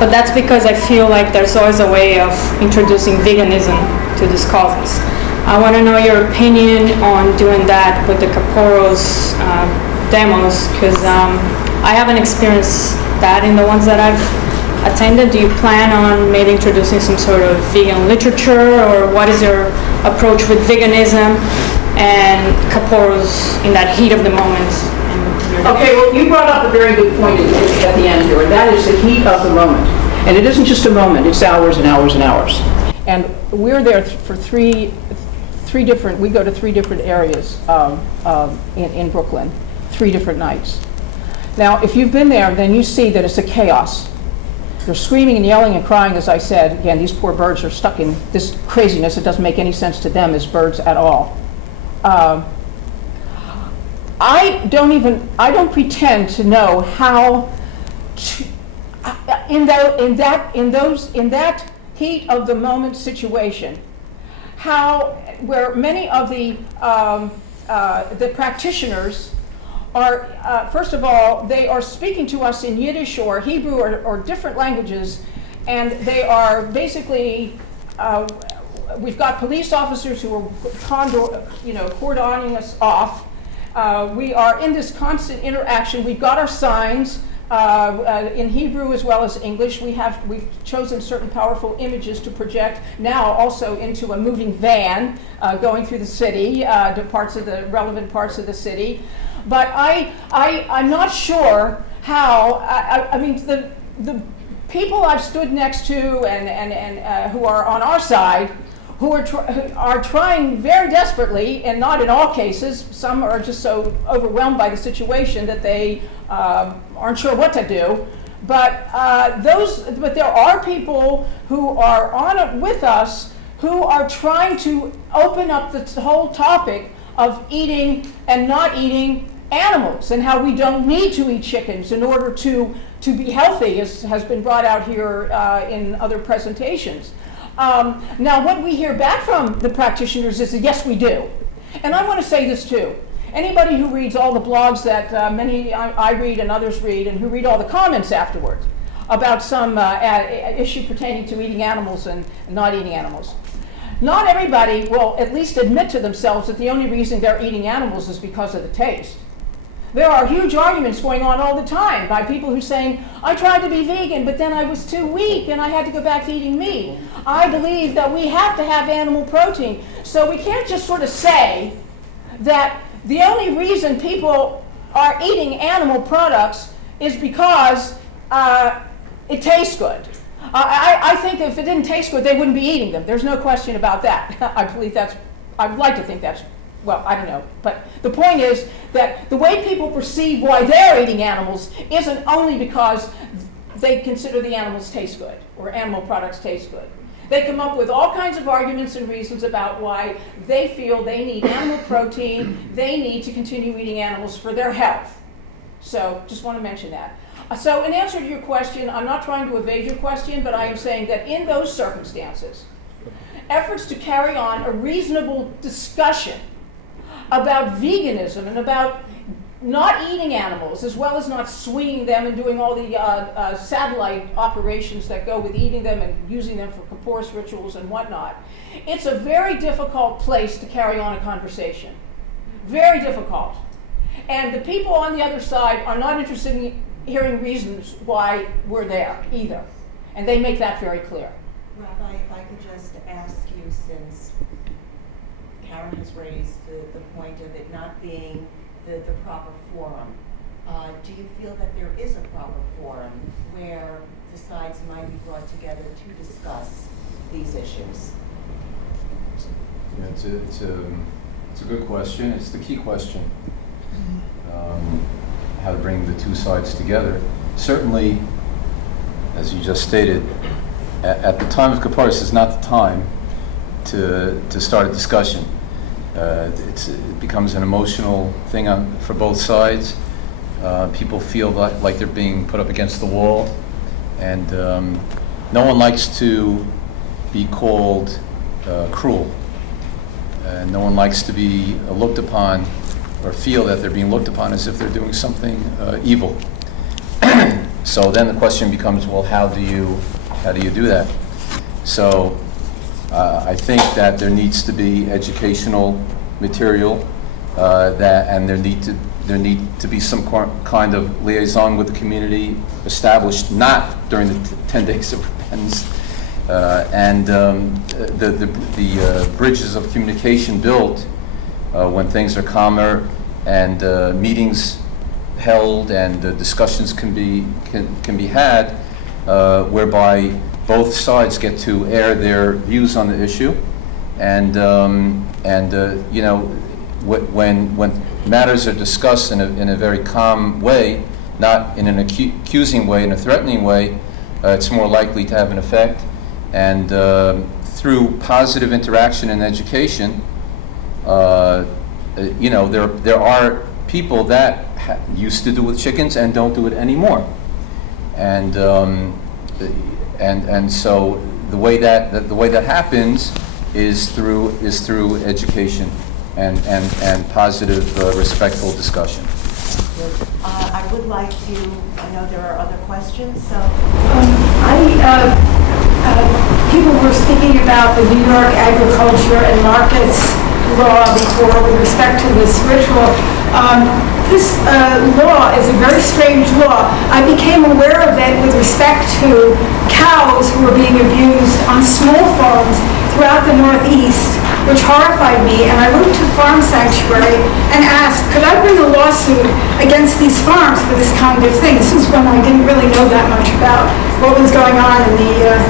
But that's because I feel like there's always a way of introducing veganism to these causes. I want to know your opinion on doing that with the Kaporos demos, because I haven't experienced that in the ones that I've attended. Do you plan on maybe introducing some sort of vegan literature, or what is your approach with veganism and Kaporos in that heat of the moment? Okay, well, you brought up a very good point at the end here, and that is the heat of the moment. And it isn't just a moment, it's hours and hours and hours. And we're there for we go to three different areas in Brooklyn, 3 different nights. Now, if you've been there, then you see that it's a chaos. They're screaming and yelling and crying, as I said. Again, these poor birds are stuck in this craziness. It doesn't make any sense to them as birds at all. I don't pretend to know how to, in that heat of the moment situation, where many of the practitioners are, first of all, they are speaking to us in Yiddish or Hebrew or different languages, and they are basically, we've got police officers who are cordoning us off, We are in this constant interaction. We've got our signs in Hebrew as well as English. We've chosen certain powerful images to project now also into a moving van going through the city, to relevant parts of the city. But I'm not sure how. I mean, the people I've stood next to and who are on our side, who are trying very desperately, and not in all cases. Some are just so overwhelmed by the situation that they aren't sure what to do. But there are people who are on it with us who are trying to open up the whole topic of eating and not eating animals, and how we don't need to eat chickens in order to be healthy, as has been brought out here in other presentations. Now, what we hear back from the practitioners is that yes, we do. And I want to say this too. Anybody who reads all the blogs that I read and others read, and who read all the comments afterwards about some issue pertaining to eating animals and not eating animals, not everybody will at least admit to themselves that the only reason they're eating animals is because of the taste. There are huge arguments going on all the time by people who are saying, I tried to be vegan, but then I was too weak and I had to go back to eating meat. I believe that we have to have animal protein. So we can't just sort of say that the only reason people are eating animal products is because it tastes good. I think if it didn't taste good, they wouldn't be eating them. There's no question about that. I would like to think that's, well, I don't know. But the point is that the way people perceive why they're eating animals isn't only because they consider the animals taste good or animal products taste good. They come up with all kinds of arguments and reasons about why they feel they need animal protein, they need to continue eating animals for their health. So just want to mention that. So in answer to your question, I'm not trying to evade your question, but I am saying that in those circumstances, efforts to carry on a reasonable discussion about veganism and about not eating animals, as well as not swinging them and doing all the satellite operations that go with eating them and using them for Kaporos rituals and whatnot. It's a very difficult place to carry on a conversation. Very difficult. And the people on the other side are not interested in hearing reasons why we're there either. And they make that very clear. Rabbi, if I could just ask you, since Karen has raised the point of it not being the proper forum, do you feel that there is a proper forum where the sides might be brought together to discuss these issues? Yeah, it's a good question. It's the key question. How to bring the two sides together. Certainly, as you just stated, at the time of Kaporos is not the time to start a discussion. It becomes an emotional thing for both sides. People feel like they're being put up against the wall, and no one likes to be called cruel. No one likes to be looked upon or feel that they're being looked upon as if they're doing something evil. So then the question becomes, well, how do you do that? So I think that there needs to be educational material, and there need to be some kind of liaison with the community established, not during the 10 days of repentance, and the bridges of communication built when things are calmer, and meetings held, and discussions can be had, whereby both sides get to air their views on the issue, and you know, when matters are discussed in a very calm way, not in an accusing way, in a threatening way, it's more likely to have an effect. And through positive interaction and education, you know, there are people that used to do with chickens and don't do it anymore, and so the way that happens is through education and positive, respectful discussion. I would like to, I know there are other questions, so. People were speaking about the New York agriculture and markets law before with respect to this ritual. This law is a very strange law. I became aware of it with respect to cows who were being abused on small farms throughout the Northeast, which horrified me, and I wrote to Farm Sanctuary and asked, could I bring a lawsuit against these farms for this kind of thing? This was when I didn't really know that much about what was going on in the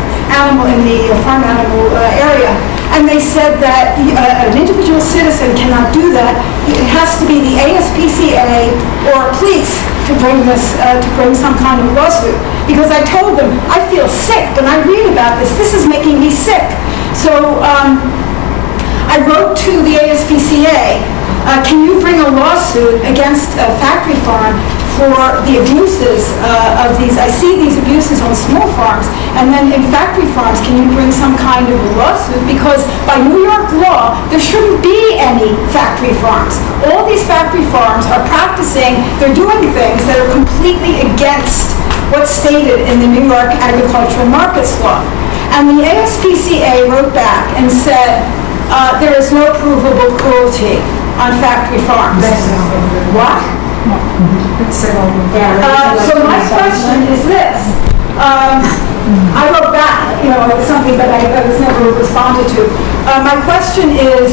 farm animal area. And they said that an individual citizen cannot do that. It has to be the ASPCA or police to bring some kind of lawsuit. Because I told them, I feel sick when I read about this. This is making me sick. So I wrote to the ASPCA, can you bring a lawsuit against a factory farm for the abuses of these? I see these abuses on small farms, and then in factory farms, can you bring some kind of a lawsuit? Because by New York law, there shouldn't be any factory farms. All these factory farms are practicing, they're doing things that are completely against what's stated in the New York Agricultural Markets Law. And the ASPCA wrote back and said, there is no provable cruelty on factory farms. What? So my question is this. I wrote back, it was something that I was never responded to. My question is,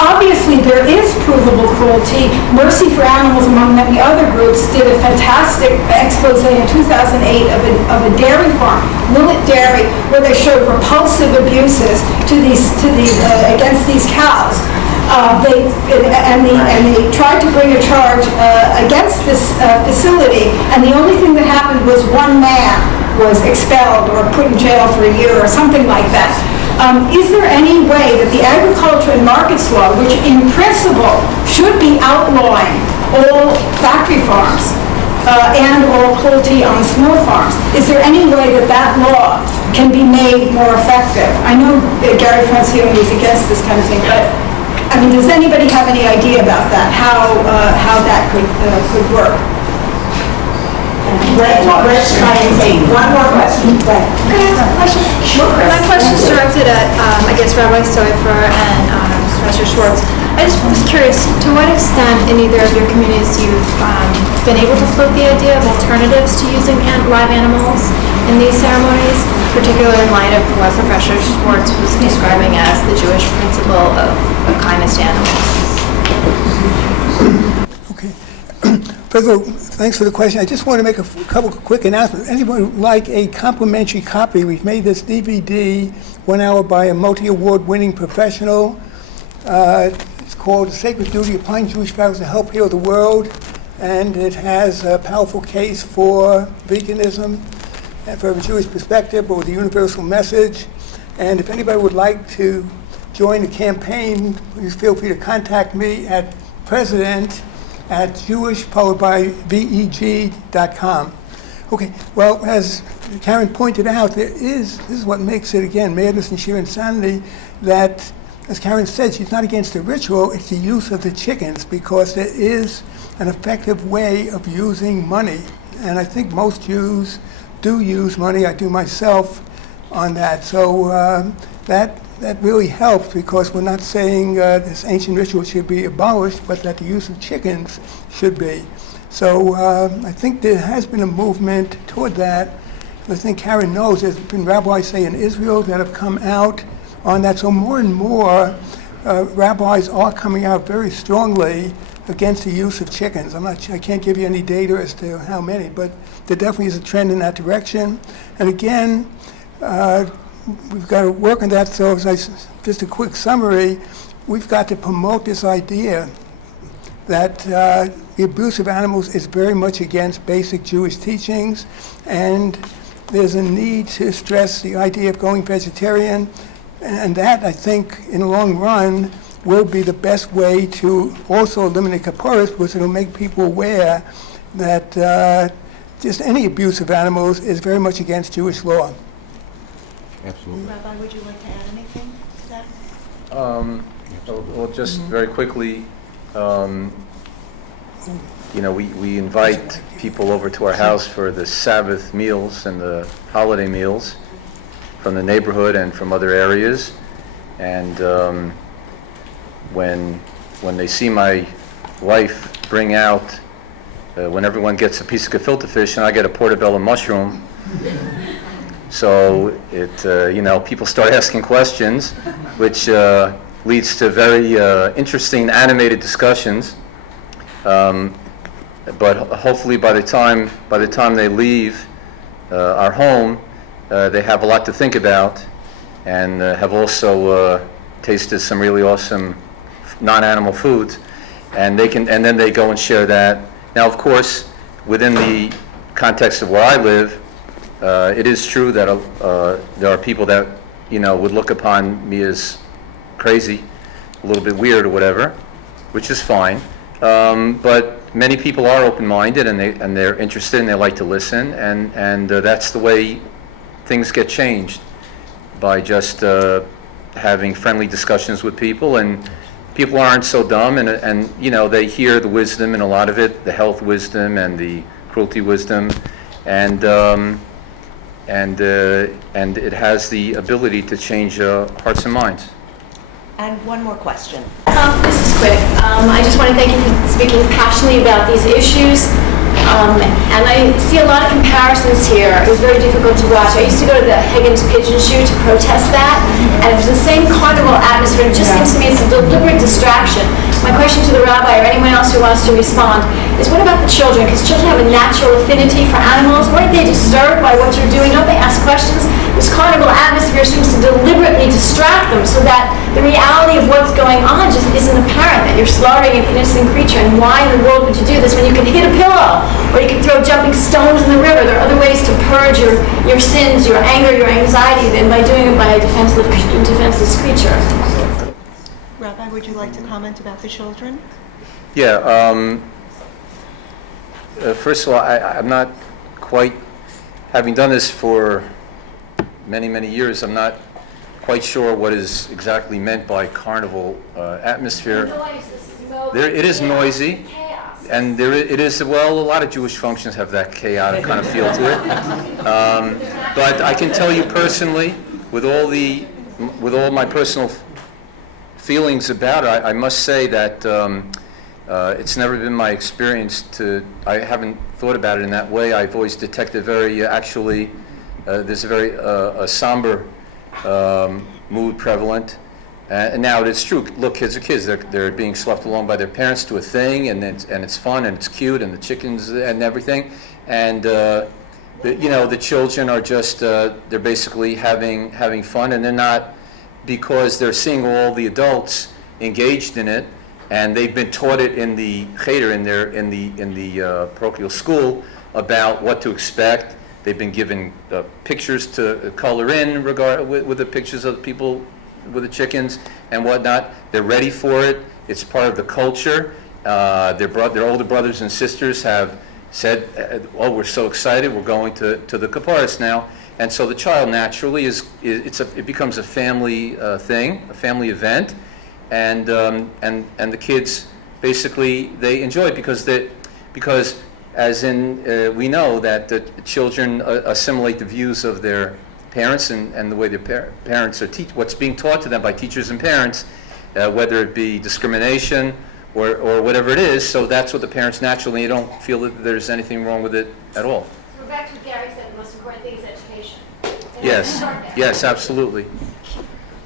obviously there is provable cruelty. Mercy for Animals, among many other groups, did a fantastic expose in 2008 of a dairy farm, Willet Dairy, where they showed repulsive abuses against these cows. They tried to bring a charge against this facility, and the only thing that happened was one man was expelled or put in jail for a year or something like that. Is there any way that the Agriculture and Markets Law, which in principle should be outlawing all factory farms and all cruelty on small farms, is there any way that that law can be made more effective? I know Gary Francione is against this kind of thing, but I mean, does anybody have any idea about that? How that could work? Let's try and take one more question. Can I ask a question? Sure. My question is directed at, Rabbi Soifer and Professor Schwartz. I just was curious, to what extent in either of your communities you've been able to float the idea of alternatives to using live animals in these ceremonies, particularly in light of what Professor Schwartz was describing as the Jewish principle of kindness to animals? Okay. First of all, thanks for the question. I just want to make a couple of quick announcements. Anyone would like a complimentary copy? We've made this DVD, 1 hour by a multi-award winning professional. It's called The Sacred Duty of Applying Jewish Values to Help Heal the World. And it has a powerful case for veganism and from a Jewish perspective, but with a universal message. And if anybody would like to join the campaign, please feel free to contact me at president@jewish-veg.com. Okay, well, as Karen pointed out, this is what makes it, again, madness and sheer insanity, that, as Karen said, she's not against the ritual, it's the use of the chickens, because there is an effective way of using money. And I think most Jews do use money. I do myself on that. So that really helps, because we're not saying this ancient ritual should be abolished, but that the use of chickens should be. So I think there has been a movement toward that. I think Karen knows there's been rabbis, say, in Israel that have come out on that. So more and more rabbis are coming out very strongly against the use of chickens. I can't give you any data as to how many, but there definitely is a trend in that direction. And again, we've got to work on that. So just a quick summary, we've got to promote this idea that the abuse of animals is very much against basic Jewish teachings, and there's a need to stress the idea of going vegetarian, and that, I think, in the long run, will be the best way to also eliminate Kaporos, because it'll make people aware that just any abuse of animals is very much against Jewish law. Absolutely. Rabbi, would you like to add anything to that? Well, just very quickly, we invite people over to our house for the Sabbath meals and the holiday meals from the neighborhood and from other areas. And when they see my wife bring out, when everyone gets a piece of gefilte fish and I get a portobello mushroom. So people start asking questions, which leads to very interesting animated discussions. But hopefully by the time they leave our home, they have a lot to think about, and have also tasted some really awesome non-animal foods, and then they go and share that. Now, of course, within the context of where I live, it is true that there are people that would look upon me as crazy, a little bit weird or whatever, which is fine. But many people are open-minded, and they're interested, and they like to listen, and that's the way things get changed, by just having friendly discussions with people. And people aren't so dumb, and they hear the wisdom in a lot of it, the health wisdom and the cruelty wisdom, and it has the ability to change hearts and minds. And one more question. This is quick. I just want to thank you for speaking passionately about these issues. And I see a lot of comparisons here. It was very difficult to watch. I used to go to the Higgins Pigeon Shoot to protest that, and it was the same carnival atmosphere. It just seems to me it's a deliberate distraction. My question to the rabbi or anyone else who wants to respond is, what about the children? Because children have a natural affinity for animals. Weren't they disturbed by what you're doing? Don't they ask questions? This carnival atmosphere seems to deliberately distract them so that the reality of what's going on just isn't apparent, that you're slaughtering an innocent creature. And why in the world would you do this when you can hit a pillow, or you can throw jumping stones in the river? There are other ways to purge your sins, your anger, your anxiety than by doing it by a defenseless creature. Rabbi, would you like to comment about the children? Yeah. First of all, I'm not quite, having done this for many, many years, I'm not quite sure what is exactly meant by carnival atmosphere. It is noisy, and it is, well, a lot of Jewish functions have that chaotic kind of feel to it. But I can tell you personally, with all my personal feelings about it, I must say that it's never been my experience I haven't thought about it in that way. I've always detected there's a very somber mood prevalent. And now it's true. Look, kids are kids. They're being swept along by their parents to a thing, and it's fun and it's cute, and the chickens and everything. And the children are just they're basically having fun, and they're not, because they're seeing all the adults engaged in it, and they've been taught it in the cheder, in the parochial school, about what to expect. They've been given pictures to color in with the pictures of the people with the chickens and whatnot. They're ready for it. It's part of the culture. Their older brothers and sisters have said, "Oh, we're so excited! We're going to the Kaporos now." And so the child naturally it becomes a family thing, a family event, and the kids basically they enjoy it because as in we know that the children assimilate the views of their parents and the way their parents are what's being taught to them by teachers and parents, whether it be discrimination or whatever it is. So that's what the parents naturally, you don't feel that there's anything wrong with it at all. So we're back to what Gary said, the most important thing is education. Yes, absolutely.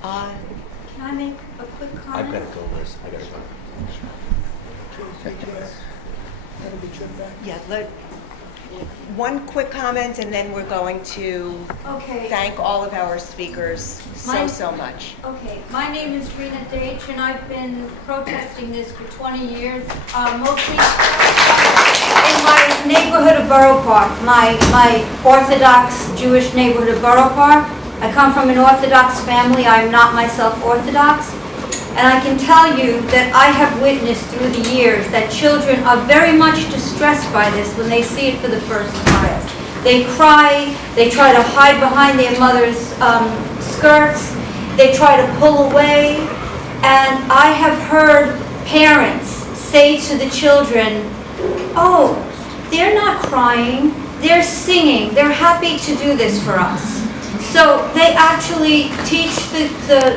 Can I make a quick comment? I've got to go, Liz. I got to go. Yeah, one quick comment, and then we're going to thank all of our speakers so much. Okay, my name is Rena Deitch, and I've been protesting this for 20 years, mostly in my neighborhood of Borough Park, my Orthodox Jewish neighborhood of Borough Park. I come from an Orthodox family. I'm not myself Orthodox. And I can tell you that I have witnessed through the years that children are very much distressed by this when they see it for the first time. They cry, they try to hide behind their mother's skirts, they try to pull away. And I have heard parents say to the children, "Oh, they're not crying, they're singing, they're happy to do this for us." So they actually teach the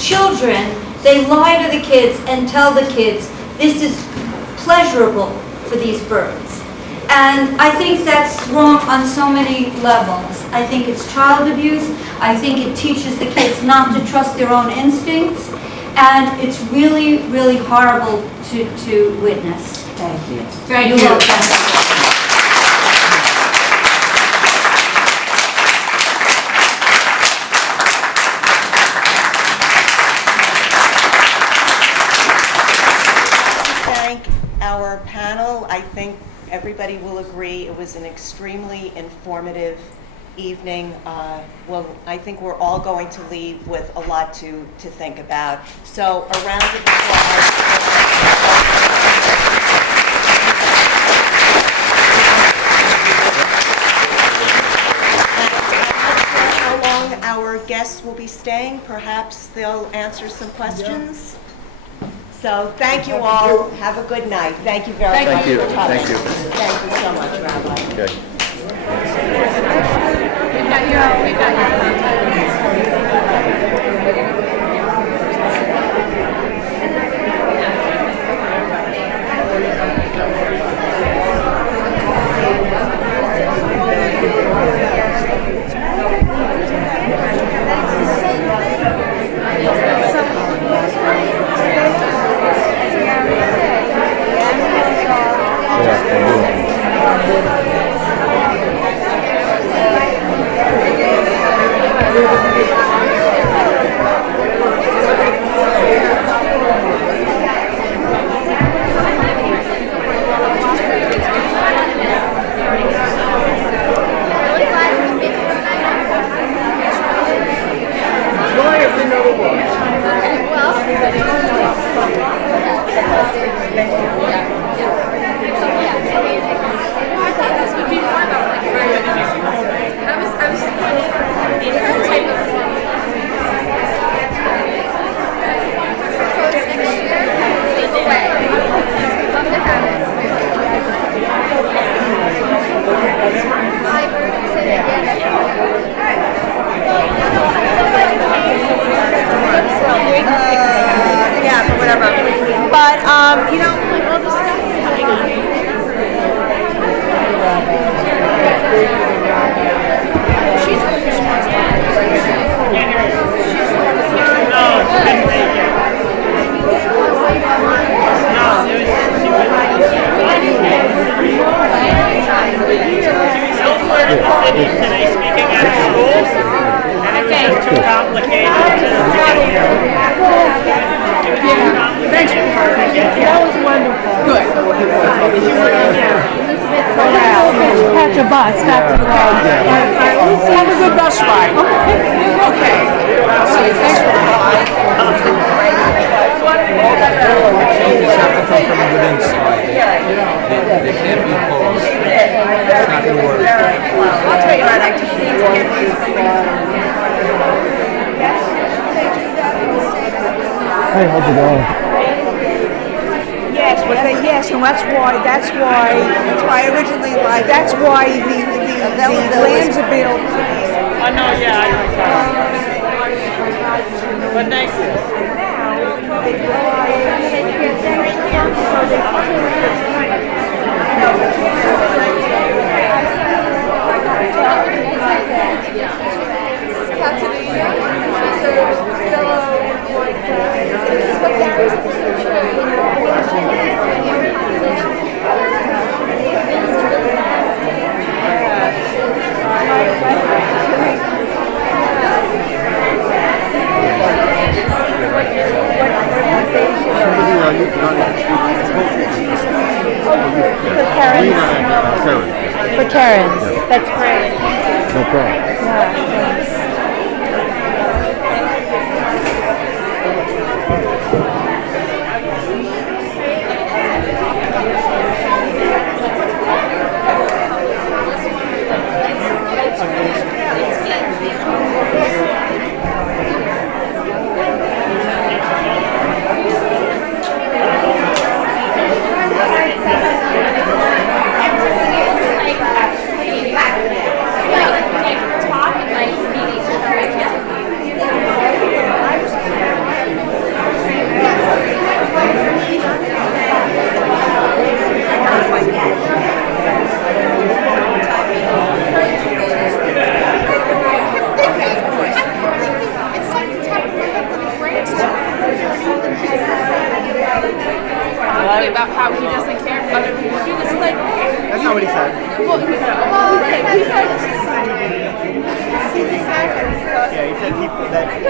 children. They lie to the kids and tell the kids, this is pleasurable for these birds. And I think that's wrong on so many levels. I think it's child abuse. I think it teaches the kids not to trust their own instincts. And it's really, really horrible to witness. Thank you. You're welcome. Our panel, I think everybody will agree it was an extremely informative evening. Well, I think we're all going to leave with a lot to think about. So a round of applause. How long our guests will be staying. Perhaps they'll answer some questions. So thank you all. Have a good night. Thank you very much for coming. Thank you. Thank you so much, Rabbi. Okay. We've got Catch a bus back to the road. Have a good bus ride. Okay. I'll see you. Thanks for the Changes have to come from within inside. They can't be opposed. It's not going to work. I'll tell you what, I just need to get these. Hey, how's it going? Yes, and that's why I originally lied. That's why the lands are built. I know, yeah, but thank you. For Karen's. That's great. No problem. Yeah, thanks. Back. people that.